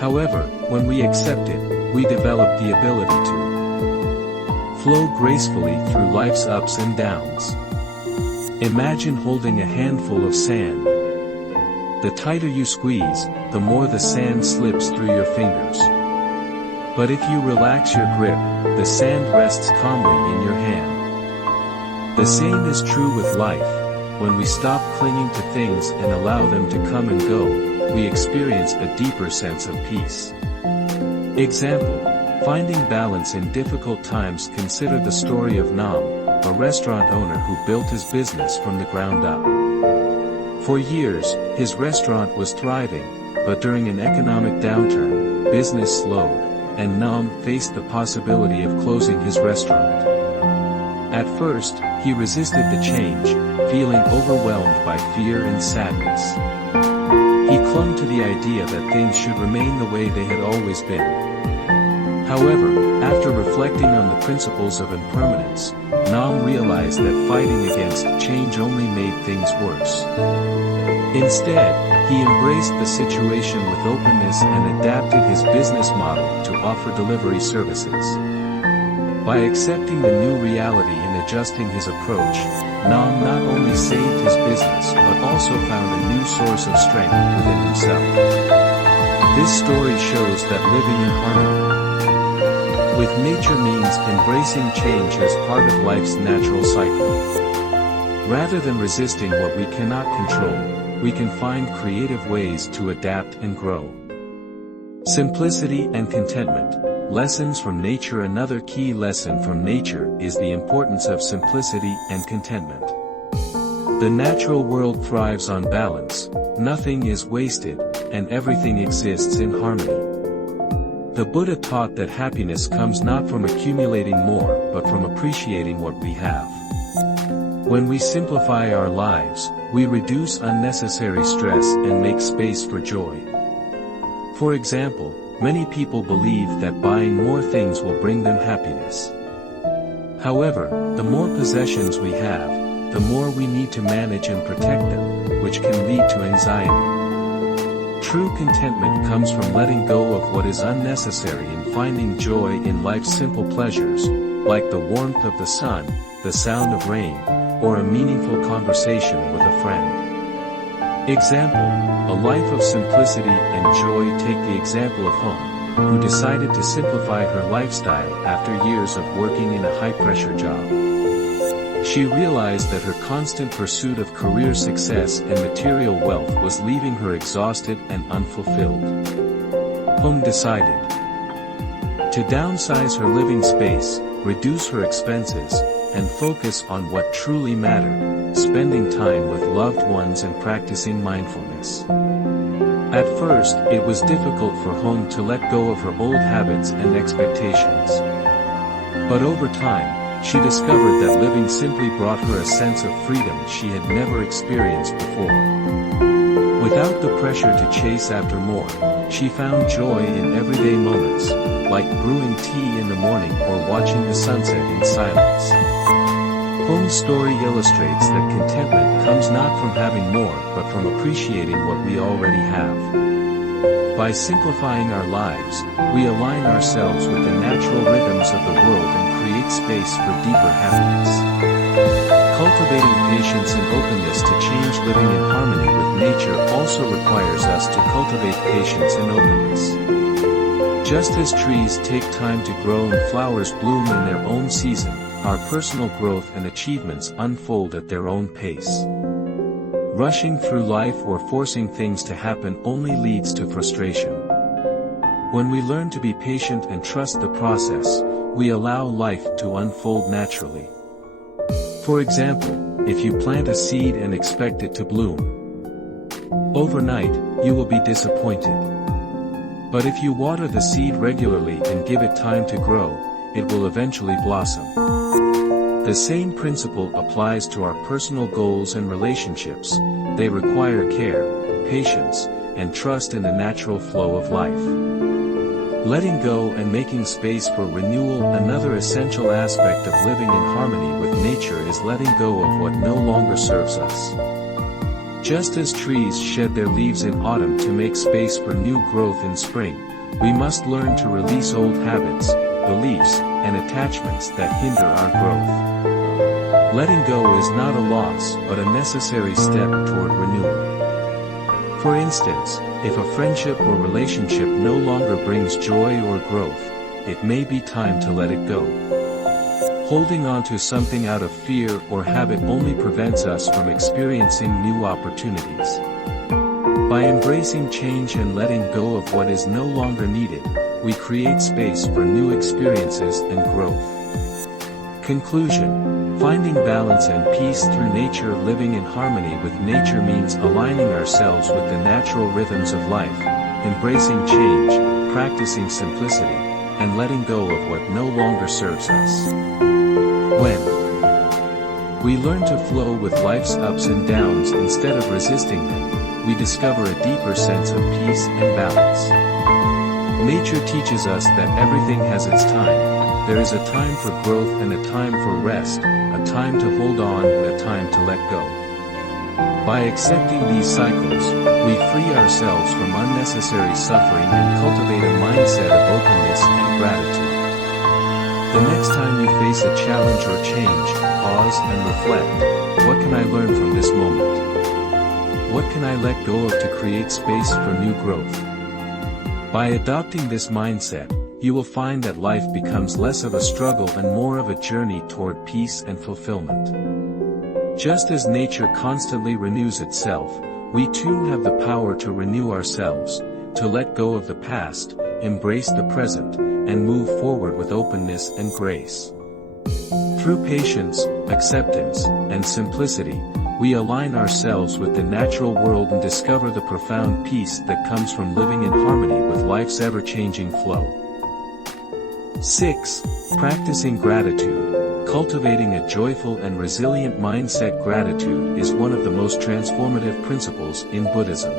However, when we accept it, we develop the ability to flow gracefully through life's ups and downs. Imagine holding a handful of sand. The tighter you squeeze, the more the sand slips through your fingers. But if you relax your grip, the sand rests calmly in your hand. The same is true with life. When we stop clinging to things and allow them to come and go, we experience a deeper sense of peace. Example: finding balance in difficult times. Consider the story of Nam, a restaurant owner who built his business from the ground up. For years, his restaurant was thriving, but during an economic downturn, business slowed, and Nam faced the possibility of closing his restaurant. At first, he resisted the change, feeling overwhelmed by fear and sadness. He clung to the idea that things should remain the way they had always been. However, after reflecting on the principles of impermanence, Nam realized that fighting against change only made things worse. Instead, he embraced the situation with openness and adapted his business model to offer delivery services. By accepting the new reality and adjusting his approach, Nam not only saved his business but also found a new source of strength within himself. This story shows that living in harmony with nature means embracing change as part of life's natural cycle. Rather than resisting what we cannot control, we can find creative ways to adapt and grow. Simplicity and contentment. Lessons from nature. Another key lesson from nature is the importance of simplicity and contentment. The natural world thrives on balance, nothing is wasted, and everything exists in harmony. The Buddha taught that happiness comes not from accumulating more but from appreciating what we have. When we simplify our lives, we reduce unnecessary stress and make space for joy. For example, many people believe that buying more things will bring them happiness. However, the more possessions we have, the more we need to manage and protect them, which can lead to anxiety. True contentment comes from letting go of what is unnecessary and finding joy in life's simple pleasures, like the warmth of the sun, the sound of rain, or a meaningful conversation with a friend. Example: a life of simplicity and joy. Take the example of Hong, who decided to simplify her lifestyle after years of working in a high-pressure job. She realized that her constant pursuit of career success and material wealth was leaving her exhausted and unfulfilled. Hong decided to downsize her living space, reduce her expenses, and focus on what truly mattered, spending time with loved ones and practicing mindfulness. At first, it was difficult for Hong to let go of her old habits and expectations. But over time, she discovered that living simply brought her a sense of freedom she had never experienced before. Without the pressure to chase after more, she found joy in everyday moments, like brewing tea in the morning or watching the sunset in silence. Hong's story illustrates that contentment comes not from having more but from appreciating what we already have. By simplifying our lives, we align ourselves with the natural rhythms of the world and create space for deeper happiness. Cultivating patience and openness to change. Living in harmony with nature also requires us to cultivate patience and openness. Just as trees take time to grow and flowers bloom in their own season, our personal growth and achievements unfold at their own pace. Rushing through life or forcing things to happen only leads to frustration. When we learn to be patient and trust the process, we allow life to unfold naturally. For example, if you plant a seed and expect it to bloom overnight, you will be disappointed. But if you water the seed regularly and give it time to grow, it will eventually blossom. The same principle applies to our personal goals and relationships. They require care, patience, and trust in the natural flow of life. Letting go and making space for renewal. Another essential aspect of living in harmony with nature is letting go of what no longer serves us. Just as trees shed their leaves in autumn to make space for new growth in spring, we must learn to release old habits, beliefs, and attachments that hinder our growth. Letting go is not a loss but a necessary step toward renewal. For instance, if a friendship or relationship no longer brings joy or growth, it may be time to let it go. Holding on to something out of fear or habit only prevents us from experiencing new opportunities. By embracing change and letting go of what is no longer needed, we create space for new experiences and growth. Conclusion: finding balance and peace through nature. Living in harmony with nature means aligning ourselves with the natural rhythms of life, embracing change, practicing simplicity, and letting go of what no longer serves us. When we learn to flow with life's ups and downs instead of resisting them, we discover a deeper sense of peace and balance. Nature teaches us that everything has its time. There is a time for growth and a time for rest, a time to hold on and a time to let go. By accepting these cycles, we free ourselves from unnecessary suffering and cultivate a mindset of openness and gratitude. The next time you face a challenge or change, pause and reflect. What can I learn from this moment? What can I let go of to create space for new growth? By adopting this mindset, you will find that life becomes less of a struggle and more of a journey toward peace and fulfillment. Just as nature constantly renews itself, we too have the power to renew ourselves, to let go of the past, embrace the present, and move forward with openness and grace. Through patience, acceptance, and simplicity, we align ourselves with the natural world and discover the profound peace that comes from living in harmony with life's ever-changing flow. 6. Practicing gratitude. Cultivating a joyful and resilient mindset. Gratitude is one of the most transformative principles in Buddhism.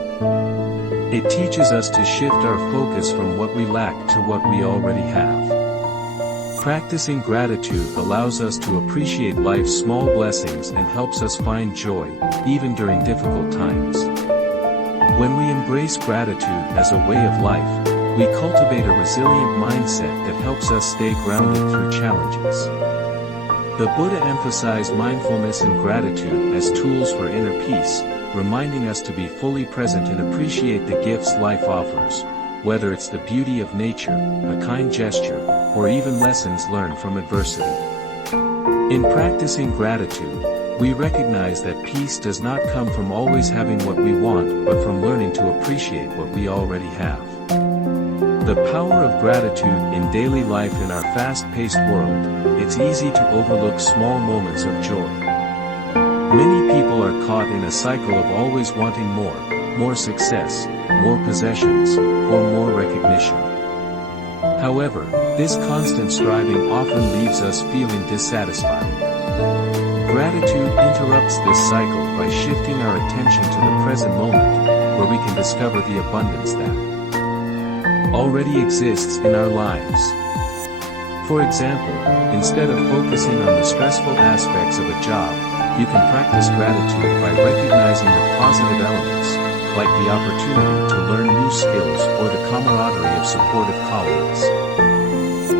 It teaches us to shift our focus from what we lack to what we already have. Practicing gratitude allows us to appreciate life's small blessings and helps us find joy, even during difficult times. When we embrace gratitude as a way of life, we cultivate a resilient mindset that helps us stay grounded through challenges. The Buddha emphasized mindfulness and gratitude as tools for inner peace, reminding us to be fully present and appreciate the gifts life offers, whether it's the beauty of nature, a kind gesture, or even lessons learned from adversity. In practicing gratitude, we recognize that peace does not come from always having what we want but from learning to appreciate what we already have. The power of gratitude in daily life. In our fast-paced world, it's easy to overlook small moments of joy. Many people are caught in a cycle of always wanting more success, more possessions, or more recognition. However, this constant striving often leaves us feeling dissatisfied. Gratitude interrupts this cycle by shifting our attention to the present moment, where we can discover the abundance that already exists in our lives. For example, instead of focusing on the stressful aspects of a job, you can practice gratitude by recognizing the positive elements, like the opportunity to learn new skills or the camaraderie of supportive colleagues.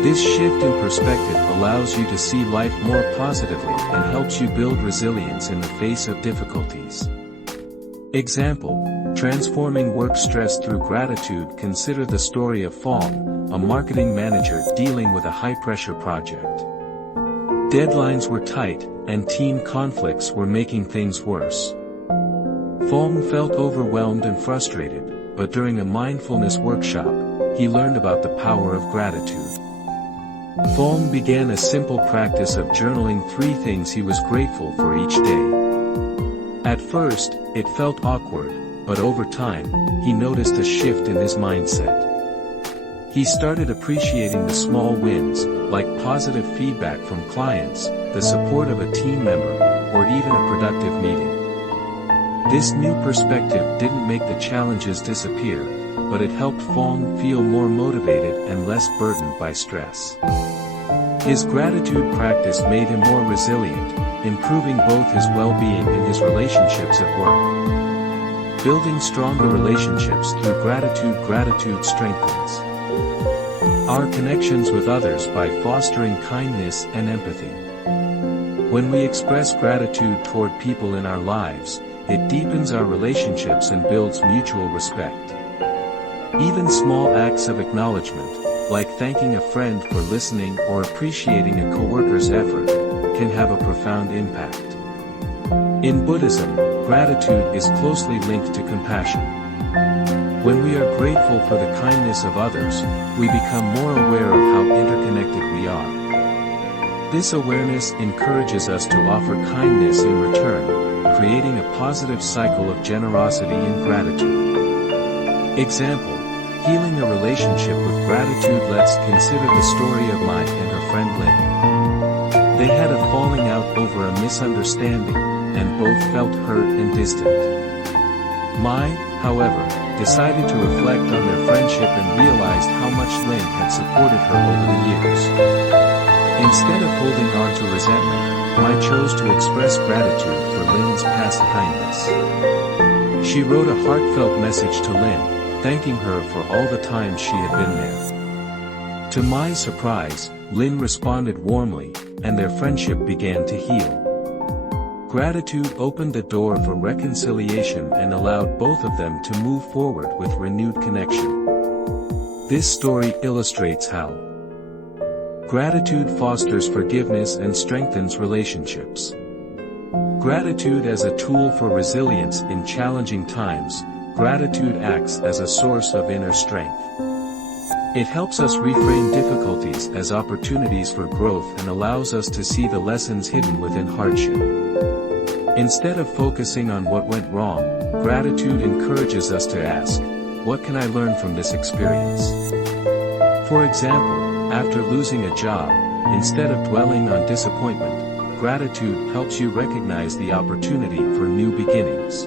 This shift in perspective allows you to see life more positively and helps you build resilience in the face of difficulties. Example: transforming work stress through gratitude. Consider the story of Fong, a marketing manager dealing with a high-pressure project. Deadlines were tight, and team conflicts were making things worse. Fong felt overwhelmed and frustrated, but during a mindfulness workshop, he learned about the power of gratitude. Fong began a simple practice of journaling 3 things he was grateful for each day. At first, it felt awkward, but over time, he noticed a shift in his mindset. He started appreciating the small wins, like positive feedback from clients, the support of a team member, or even a productive meeting. This new perspective didn't make the challenges disappear, but it helped Fong feel more motivated and less burdened by stress. His gratitude practice made him more resilient, improving both his well-being and his relationships at work. Building stronger relationships through gratitude. Gratitude strengthens our connections with others by fostering kindness and empathy. When we express gratitude toward people in our lives, it deepens our relationships and builds mutual respect. Even small acts of acknowledgement, like thanking a friend for listening or appreciating a coworker's effort, can have a profound impact. In Buddhism, gratitude is closely linked to compassion. When we are grateful for the kindness of others, we become more aware of how interconnected we are. This awareness encourages us to offer kindness in return, creating a positive cycle of generosity and gratitude. Example: healing a relationship with gratitude. Let's consider the story of Mai and her friend Lynn. They had a falling out over a misunderstanding, and both felt hurt and distant. Mai, however, decided to reflect on their friendship and realized how much Lynn had supported her over the years. Instead of holding on to resentment, Mai chose to express gratitude for Lynn's past kindness. She wrote a heartfelt message to Lynn, thanking her for all the time she had been there. To Mai's surprise, Lynn responded warmly, and their friendship began to heal. Gratitude opened the door for reconciliation and allowed both of them to move forward with renewed connection. This story illustrates how gratitude fosters forgiveness and strengthens relationships. Gratitude as a tool for resilience in challenging times. Gratitude acts as a source of inner strength. It helps us reframe difficulties as opportunities for growth and allows us to see the lessons hidden within hardship. Instead of focusing on what went wrong, gratitude encourages us to ask, what can I learn from this experience? For example, after losing a job, instead of dwelling on disappointment, gratitude helps you recognize the opportunity for new beginnings.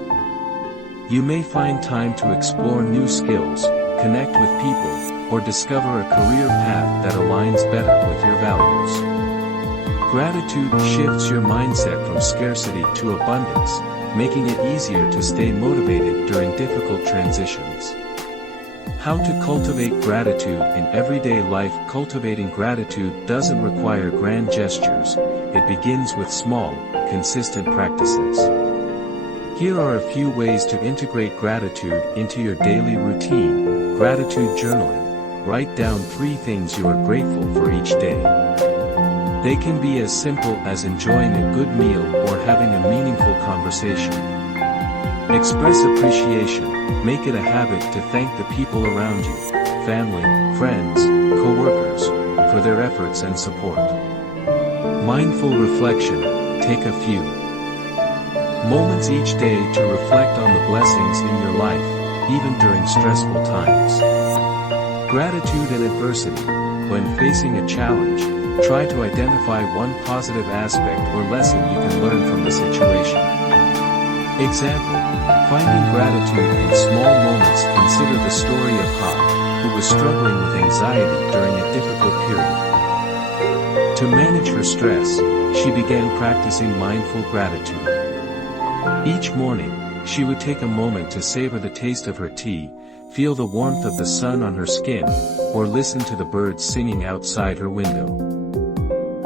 You may find time to explore new skills, connect with people, or discover a career path that aligns better with your values. Gratitude shifts your mindset from scarcity to abundance, making it easier to stay motivated during difficult transitions. How to cultivate gratitude in everyday life. Cultivating gratitude doesn't require grand gestures, it begins with small, consistent practices. Here are a few ways to integrate gratitude into your daily routine. Gratitude journaling. Write down 3 things you are grateful for each day. They can be as simple as enjoying a good meal or having a meaningful conversation. Express appreciation. Make it a habit to thank the people around you, family, friends, co-workers, for their efforts and support. Mindful reflection. Take a few moments each day to reflect on the blessings in your life, even during stressful times. Gratitude and adversity. When facing a challenge, try to identify one positive aspect or lesson you can learn from the situation. Example: finding gratitude in small moments. Consider the story of Ha, who was struggling with anxiety during a difficult period. To manage her stress, she began practicing mindful gratitude. Each morning, she would take a moment to savor the taste of her tea, feel the warmth of the sun on her skin, or listen to the birds singing outside her window.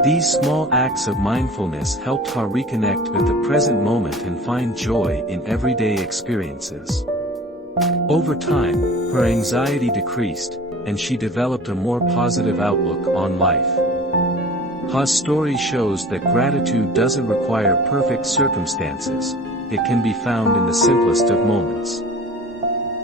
These small acts of mindfulness helped her reconnect with the present moment and find joy in everyday experiences. Over time, her anxiety decreased, and she developed a more positive outlook on life. Ha's story shows that gratitude doesn't require perfect circumstances. It can be found in the simplest of moments.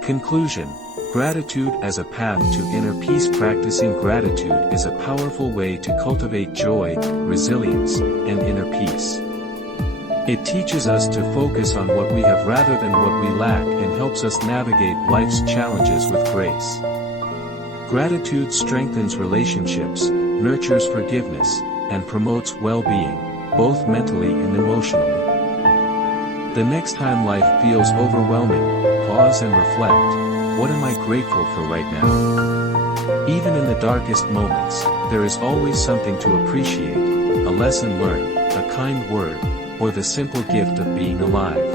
Conclusion: gratitude as a path to inner peace. Practicing gratitude is a powerful way to cultivate joy, resilience, and inner peace. It teaches us to focus on what we have rather than what we lack and helps us navigate life's challenges with grace. Gratitude strengthens relationships, nurtures forgiveness, and promotes well-being, both mentally and emotionally. The next time life feels overwhelming, pause and reflect: what am I grateful for right now? Even in the darkest moments, there is always something to appreciate: a lesson learned, a kind word, or the simple gift of being alive.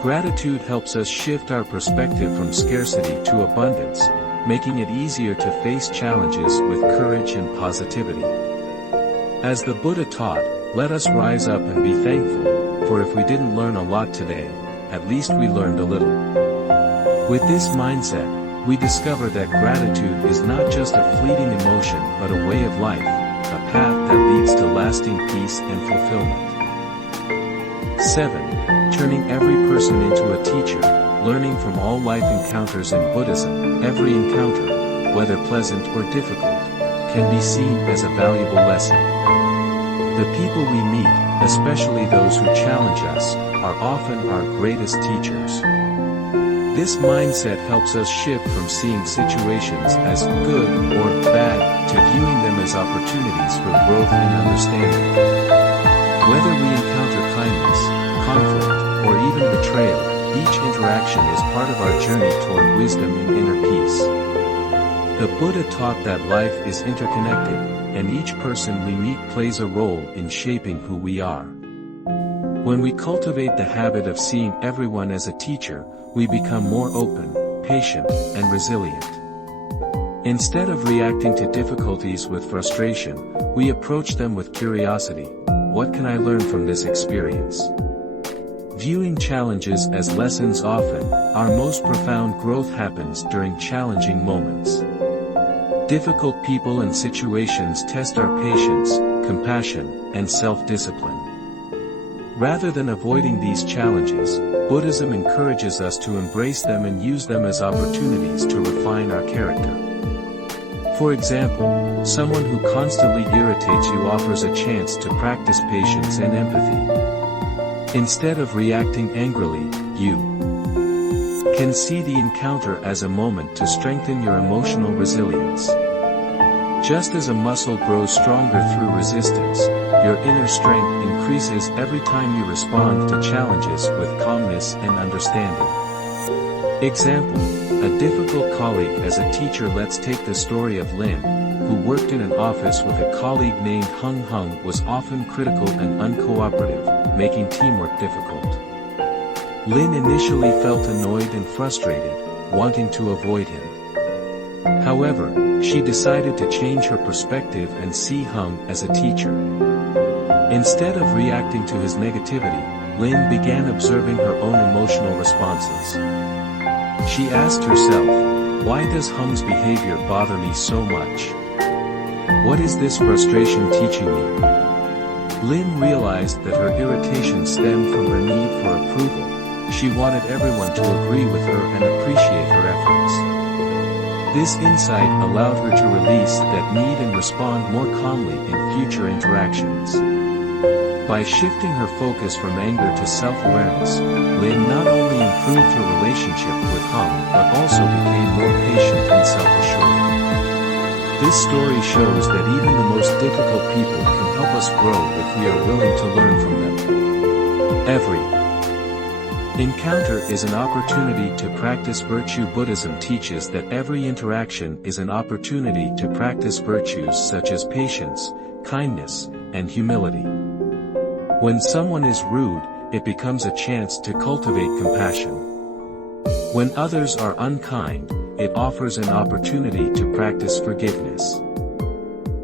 Gratitude helps us shift our perspective from scarcity to abundance, making it easier to face challenges with courage and positivity. As the Buddha taught, let us rise up and be thankful, for if we didn't learn a lot today, at least we learned a little. With this mindset, we discover that gratitude is not just a fleeting emotion but a way of life, a path that leads to lasting peace and fulfillment. 7. Turning every person into a teacher. Learning from all life encounters. In Buddhism, every encounter, whether pleasant or difficult, can be seen as a valuable lesson. The people we meet, especially those who challenge us, are often our greatest teachers. This mindset helps us shift from seeing situations as good or bad to viewing them as opportunities for growth and understanding. Whether we encounter kindness, conflict, or even betrayal, each interaction is part of our journey toward wisdom and inner peace. The Buddha taught that life is interconnected, and each person we meet plays a role in shaping who we are. When we cultivate the habit of seeing everyone as a teacher, we become more open, patient, and resilient. Instead of reacting to difficulties with frustration, we approach them with curiosity: what can I learn from this experience? Viewing challenges as lessons. Often, our most profound growth happens during challenging moments. Difficult people and situations test our patience, compassion, and self-discipline. Rather than avoiding these challenges, Buddhism encourages us to embrace them and use them as opportunities to refine our character. For example, someone who constantly irritates you offers a chance to practice patience and empathy. Instead of reacting angrily, you can see the encounter as a moment to strengthen your emotional resilience. Just as a muscle grows stronger through resistance, your inner strength increases every time you respond to challenges with calmness and understanding. Example: a difficult colleague as a teacher. Let's take the story of Lin, who worked in an office with a colleague named Hung. Hung was often critical and uncooperative, making teamwork difficult. Lin initially felt annoyed and frustrated, wanting to avoid him. However, she decided to change her perspective and see Hung as a teacher. Instead of reacting to his negativity, Lin began observing her own emotional responses. She asked herself, why does Hung's behavior bother me so much? What is this frustration teaching me? Lin realized that her irritation stemmed from her need for approval. She wanted everyone to agree with her and appreciate her efforts. This insight allowed her to release that need and respond more calmly in future interactions. By shifting her focus from anger to self-awareness, Lin not only improved her relationship with Hung but also became more patient and self-assured. This story shows that even the most difficult people can help us grow if we are willing to learn from them. Every encounter is an opportunity to practice virtue. Buddhism teaches that every interaction is an opportunity to practice virtues such as patience, kindness, and humility. When someone is rude, it becomes a chance to cultivate compassion. When others are unkind, it offers an opportunity to practice forgiveness.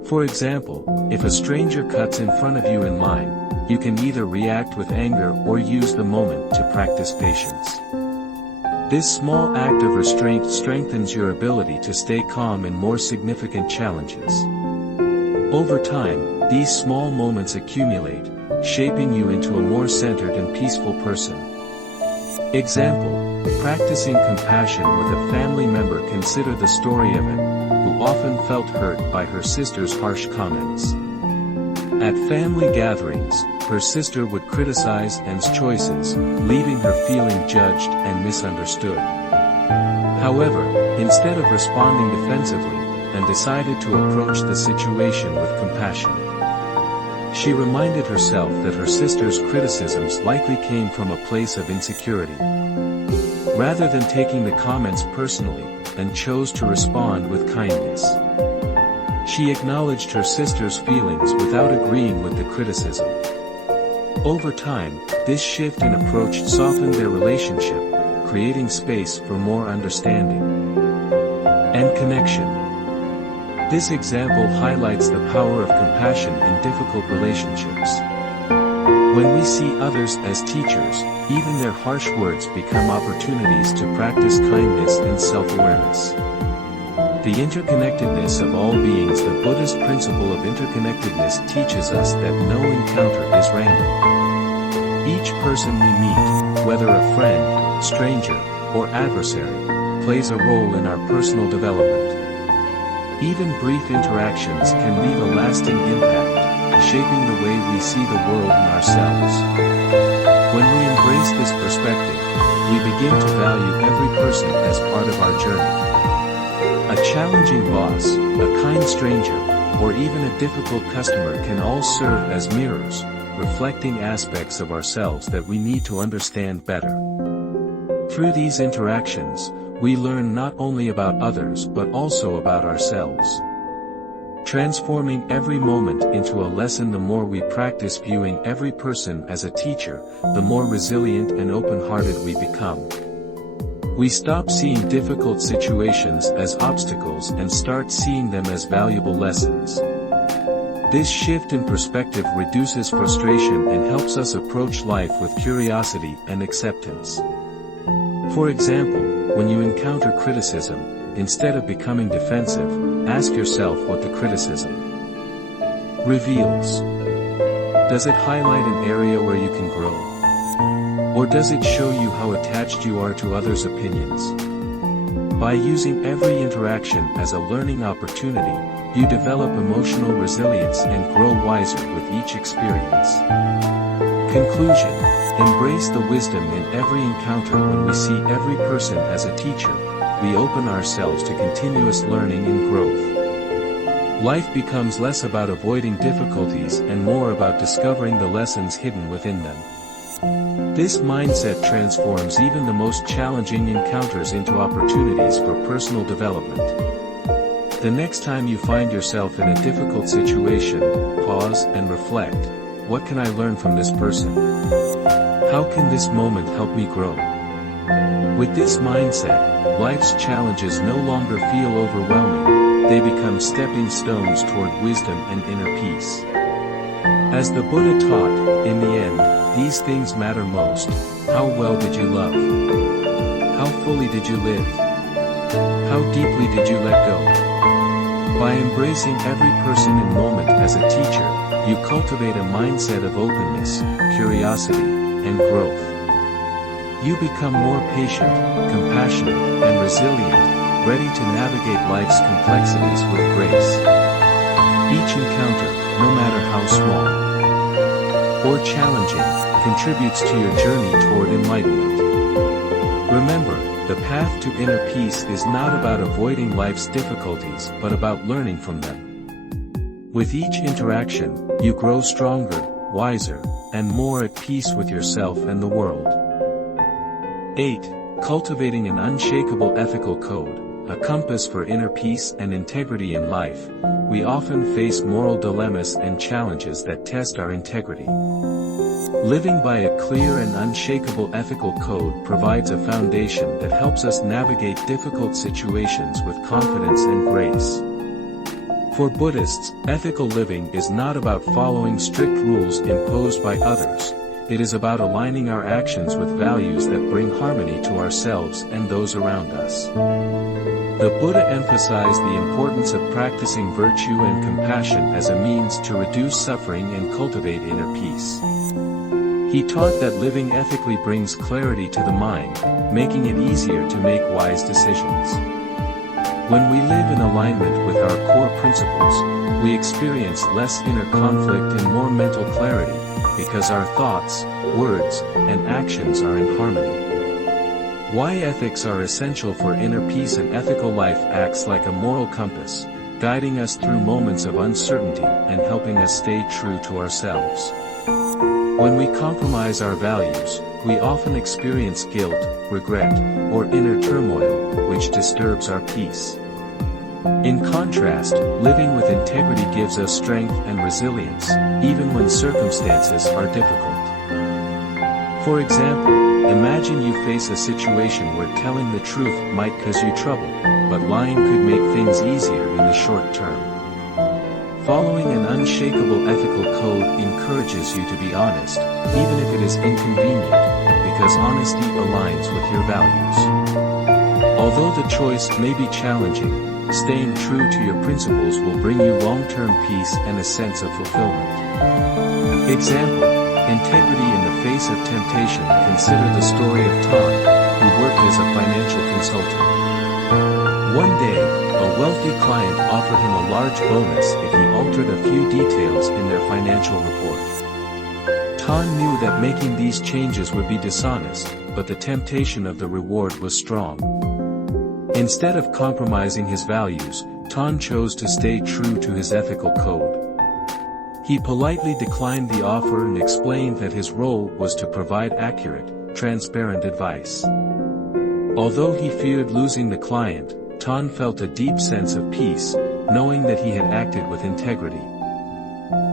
For example, if a stranger cuts in front of you in line, you can either react with anger or use the moment to practice patience. This small act of restraint strengthens your ability to stay calm in more significant challenges. Over time, these small moments accumulate, shaping you into a more centered and peaceful person. Example: practicing compassion with a family member. Consider the story of Anne, who often felt hurt by her sister's harsh comments. At family gatherings, her sister would criticize Anne's choices, leaving her feeling judged and misunderstood. However, instead of responding defensively, Anne decided to approach the situation with compassion. She reminded herself that her sister's criticisms likely came from a place of insecurity. Rather than taking the comments personally, Anne chose to respond with kindness. She acknowledged her sister's feelings without agreeing with the criticism. Over time, this shift in approach softened their relationship, creating space for more understanding and connection. This example highlights the power of compassion in difficult relationships. When we see others as teachers, even their harsh words become opportunities to practice kindness and self-awareness. The interconnectedness of all beings. The Buddhist principle of interconnectedness teaches us that no encounter is random. Each person we meet, whether a friend, stranger, or adversary, plays a role in our personal development. Even brief interactions can leave a lasting impact, shaping the way we see the world and ourselves. When we embrace this perspective, we begin to value every person as part of our journey. A challenging boss, a kind stranger, or even a difficult customer can all serve as mirrors, reflecting aspects of ourselves that we need to understand better. Through these interactions, we learn not only about others but also about ourselves. Transforming every moment into a lesson. The more we practice viewing every person as a teacher, the more resilient and open-hearted we become. We stop seeing difficult situations as obstacles and start seeing them as valuable lessons. This shift in perspective reduces frustration and helps us approach life with curiosity and acceptance. For example, when you encounter criticism, instead of becoming defensive, ask yourself what the criticism reveals. Does it highlight an area where you can grow? Or does it show you how attached you are to others' opinions? By using every interaction as a learning opportunity, you develop emotional resilience and grow wiser with each experience. Conclusion: embrace the wisdom in every encounter. When we see every person as a teacher, we open ourselves to continuous learning and growth. Life becomes less about avoiding difficulties and more about discovering the lessons hidden within them. This mindset transforms even the most challenging encounters into opportunities for personal development. The next time you find yourself in a difficult situation, pause and reflect. What can I learn from this person? How can this moment help me grow? With this mindset, life's challenges no longer feel overwhelming, they become stepping stones toward wisdom and inner peace. As the Buddha taught, in the end, these things matter most. How well did you love? How fully did you live? How deeply did you let go? By embracing every person and moment as a teacher, you cultivate a mindset of openness, curiosity, and growth. You become more patient, compassionate, and resilient, ready to navigate life's complexities with grace. Each encounter, no matter how small, or challenging, contributes to your journey toward enlightenment. Remember, the path to inner peace is not about avoiding life's difficulties but about learning from them. With each interaction, you grow stronger, wiser, and more at peace with yourself and the world. 8. Cultivating an unshakable ethical code, a compass for inner peace and integrity in life. We often face moral dilemmas and challenges that test our integrity. Living by a clear and unshakable ethical code provides a foundation that helps us navigate difficult situations with confidence and grace. For Buddhists, ethical living is not about following strict rules imposed by others. It is about aligning our actions with values that bring harmony to ourselves and those around us. The Buddha emphasized the importance of practicing virtue and compassion as a means to reduce suffering and cultivate inner peace. He taught that living ethically brings clarity to the mind, making it easier to make wise decisions. When we live in alignment with our core principles, we experience less inner conflict and more mental clarity, because our thoughts, words, and actions are in harmony. Why ethics are essential for inner peace. An ethical life acts like a moral compass, guiding us through moments of uncertainty and helping us stay true to ourselves. When we compromise our values, we often experience guilt, regret, or inner turmoil, which disturbs our peace. In contrast, living with integrity gives us strength and resilience, even when circumstances are difficult. For example, imagine you face a situation where telling the truth might cause you trouble, but lying could make things easier in the short term. Following an unshakable ethical code encourages you to be honest, even if it is inconvenient, because honesty aligns with your values. Although the choice may be challenging, staying true to your principles will bring you long-term peace and a sense of fulfillment. Example: integrity in the face of temptation. Consider the story of Tan, who worked as a financial consultant. One day, a wealthy client offered him a large bonus if he altered a few details in their financial report. Tan knew that making these changes would be dishonest, but the temptation of the reward was strong. Instead of compromising his values, Tan chose to stay true to his ethical code. He politely declined the offer and explained that his role was to provide accurate, transparent advice. Although he feared losing the client, Tan felt a deep sense of peace, knowing that he had acted with integrity.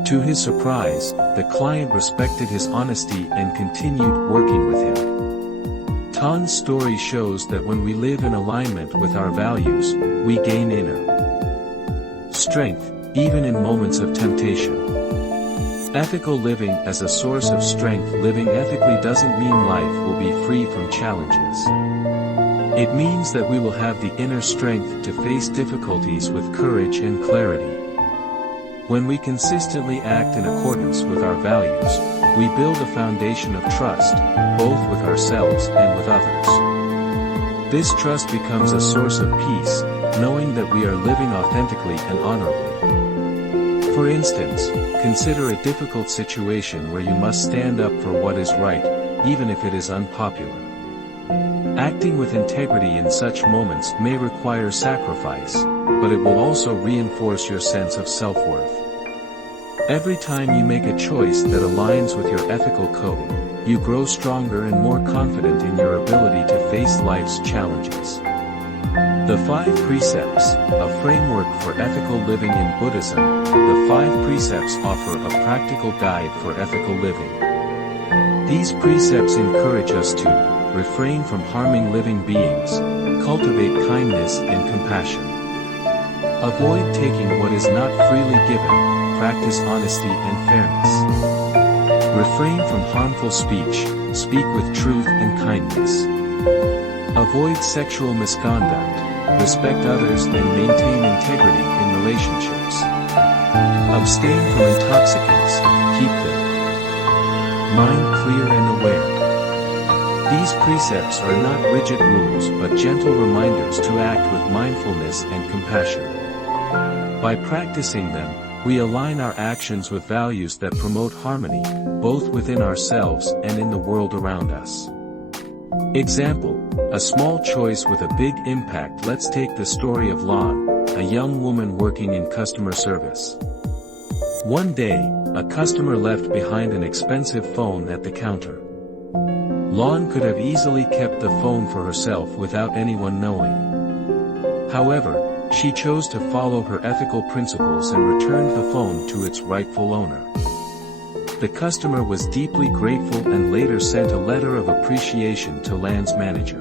To his surprise, the client respected his honesty and continued working with him. Tan's story shows that when we live in alignment with our values, we gain inner strength, even in moments of temptation. Ethical living as a source of strength. Living ethically doesn't mean life will be free from challenges. It means that we will have the inner strength to face difficulties with courage and clarity. When we consistently act in accordance with our values, we build a foundation of trust, both with ourselves and with others. This trust becomes a source of peace, knowing that we are living authentically and honorably. For instance, consider a difficult situation where you must stand up for what is right, even if it is unpopular. Acting with integrity in such moments may require sacrifice, but it will also reinforce your sense of self-worth. Every time you make a choice that aligns with your ethical code, you grow stronger and more confident in your ability to face life's challenges. The 5 Precepts, a framework for ethical living in Buddhism. The 5 precepts offer a practical guide for ethical living. These precepts encourage us to refrain from harming living beings, cultivate kindness and compassion, avoid taking what is not freely given, practice honesty and fairness, refrain from harmful speech, speak with truth and kindness, avoid sexual misconduct, respect others and maintain integrity in relationships, abstain from intoxicants, keep the mind clear and aware. These precepts are not rigid rules but gentle reminders to act with mindfulness and compassion. By practicing them, we align our actions with values that promote harmony, both within ourselves and in the world around us. Example, a small choice with a big impact. Let's take the story of Lan, a young woman working in customer service. One day, a customer left behind an expensive phone at the counter. Lan could have easily kept the phone for herself without anyone knowing. However, she chose to follow her ethical principles and returned the phone to its rightful owner. The customer was deeply grateful and later sent a letter of appreciation to Lan's manager.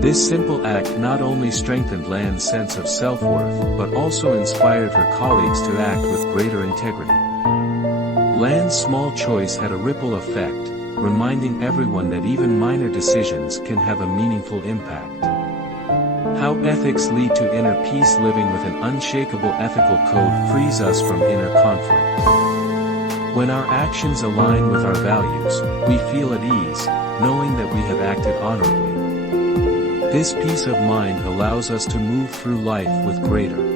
This simple act not only strengthened Lan's sense of self-worth but also inspired her colleagues to act with greater integrity. Lan's small choice had a ripple effect, reminding everyone that even minor decisions can have a meaningful impact. How ethics lead to inner peace. Living with an unshakable ethical code frees us from inner conflict. When our actions align with our values, we feel at ease, knowing that we have acted honorably. This peace of mind allows us to move through life with greater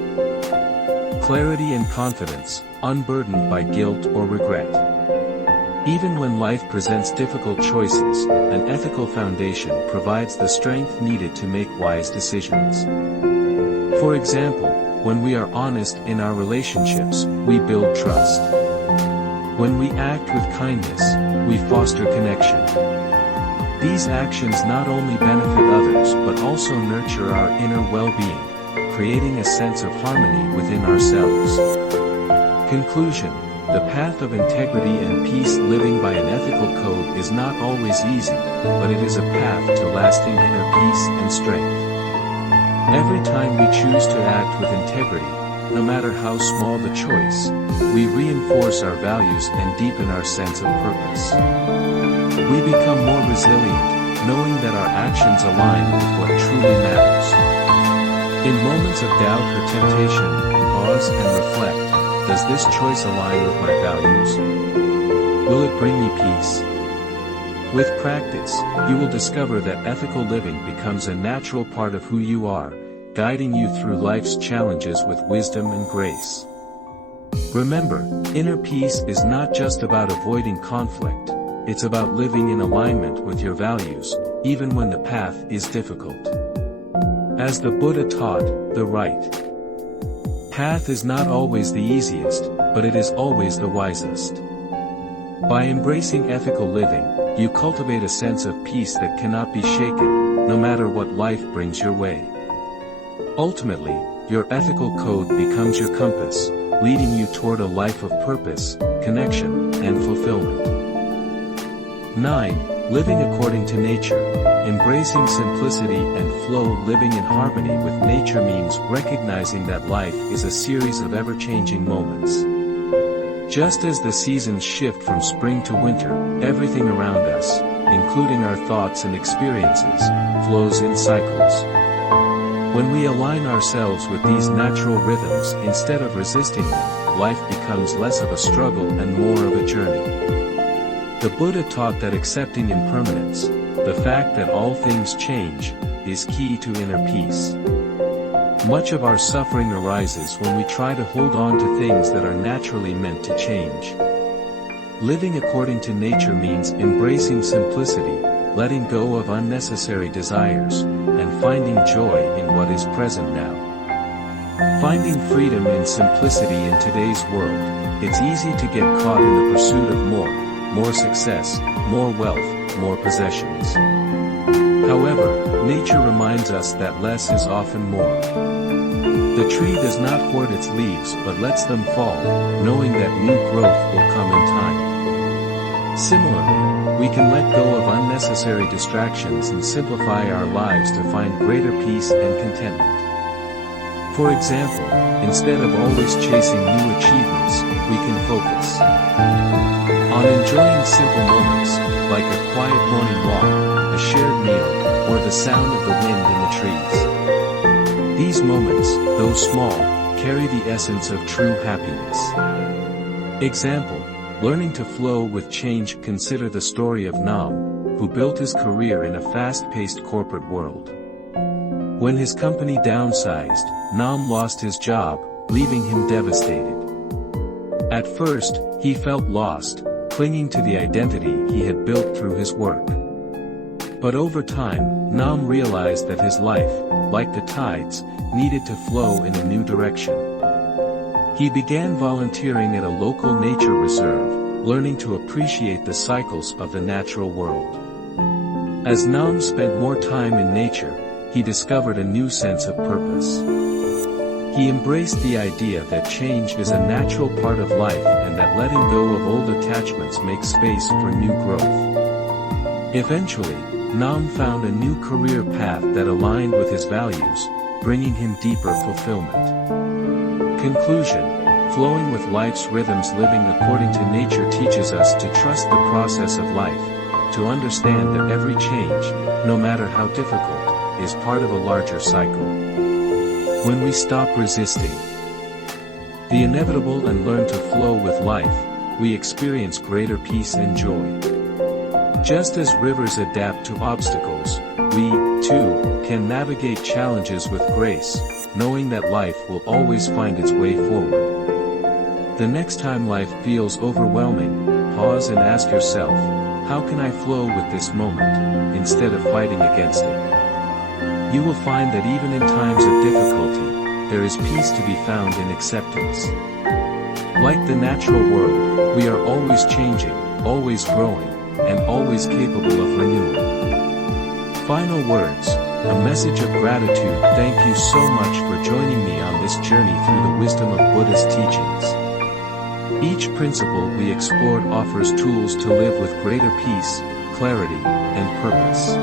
clarity and confidence, unburdened by guilt or regret. Even when life presents difficult choices, an ethical foundation provides the strength needed to make wise decisions. For example, when we are honest in our relationships, we build trust. When we act with kindness, we foster connection. These actions not only benefit others but also nurture our inner well-being, creating a sense of harmony within ourselves. Conclusion. The path of integrity and peace. Living by an ethical code is not always easy, but it is a path to lasting inner peace and strength. Every time we choose to act with integrity, no matter how small the choice, we reinforce our values and deepen our sense of purpose. We become more resilient, knowing that our actions align with what truly matters. In moments of doubt or temptation, pause and reflect. Does this choice align with my values? Will it bring me peace? With practice, you will discover that ethical living becomes a natural part of who you are, guiding you through life's challenges with wisdom and grace. Remember, inner peace is not just about avoiding conflict, it's about living in alignment with your values, even when the path is difficult. As the Buddha taught, the right path is not always the easiest, but it is always the wisest. By embracing ethical living, you cultivate a sense of peace that cannot be shaken, no matter what life brings your way. Ultimately, your ethical code becomes your compass, leading you toward a life of purpose, connection, and fulfillment. 9. Living according to nature. Embracing simplicity and flow. Living in harmony with nature means recognizing that life is a series of ever-changing moments. Just as the seasons shift from spring to winter, everything around us, including our thoughts and experiences, flows in cycles. When we align ourselves with these natural rhythms instead of resisting them, life becomes less of a struggle and more of a journey. The Buddha taught that accepting impermanence, the fact that all things change, is key to inner peace. Much of our suffering arises when we try to hold on to things that are naturally meant to change. Living according to nature means embracing simplicity, letting go of unnecessary desires, and finding joy in what is present now. Finding freedom in simplicity. In today's world, it's easy to get caught in the pursuit of more success, more wealth, more possessions. However, nature reminds us that less is often more. The tree does not hoard its leaves but lets them fall, knowing that new growth will come in time. Similarly, we can let go of unnecessary distractions and simplify our lives to find greater peace and contentment. For example, instead of always chasing new achievements, we can focus on enjoying simple moments, like a quiet morning walk, a shared meal, or the sound of the wind in the trees. These moments, though small, carry the essence of true happiness. Example, learning to flow with change. Consider the story of Nam, who built his career in a fast-paced corporate world. When his company downsized, Nam lost his job, leaving him devastated. At first, he felt lost, clinging to the identity he had built through his work. But over time, Nam realized that his life, like the tides, needed to flow in a new direction. He began volunteering at a local nature reserve, learning to appreciate the cycles of the natural world. As Nam spent more time in nature, he discovered a new sense of purpose. He embraced the idea that change is a natural part of life and that letting go of old attachments makes space for new growth. Eventually, Nam found a new career path that aligned with his values, bringing him deeper fulfillment. Conclusion: flowing with life's rhythms, living according to nature teaches us to trust the process of life, to understand that every change, no matter how difficult, is part of a larger cycle. When we stop resisting the inevitable and learn to flow with life, we experience greater peace and joy. Just as rivers adapt to obstacles, we, too, can navigate challenges with grace, knowing that life will always find its way forward. The next time life feels overwhelming, pause and ask yourself, how can I flow with this moment, instead of fighting against it? You will find that even in times of difficulty, there is peace to be found in acceptance. Like the natural world, we are always changing, always growing, and always capable of renewal. Final words, a message of gratitude. Thank you so much for joining me on this journey through the wisdom of Buddhist teachings. Each principle we explored offers tools to live with greater peace, clarity, and purpose.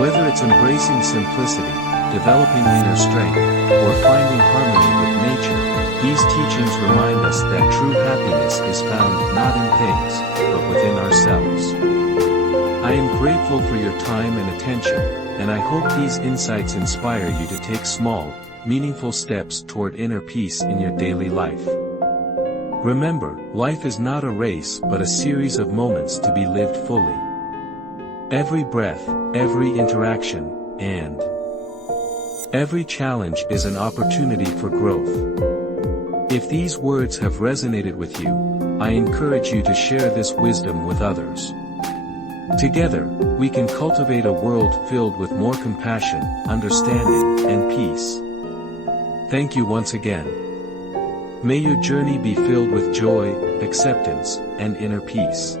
Whether it's embracing simplicity, developing inner strength, or finding harmony with nature, these teachings remind us that true happiness is found not in things, but within ourselves. I am grateful for your time and attention, and I hope these insights inspire you to take small, meaningful steps toward inner peace in your daily life. Remember, life is not a race but a series of moments to be lived fully. Every breath, every interaction, and every challenge is an opportunity for growth. If these words have resonated with you, I encourage you to share this wisdom with others. Together, we can cultivate a world filled with more compassion, understanding, and peace. Thank you once again. May your journey be filled with joy, acceptance, and inner peace.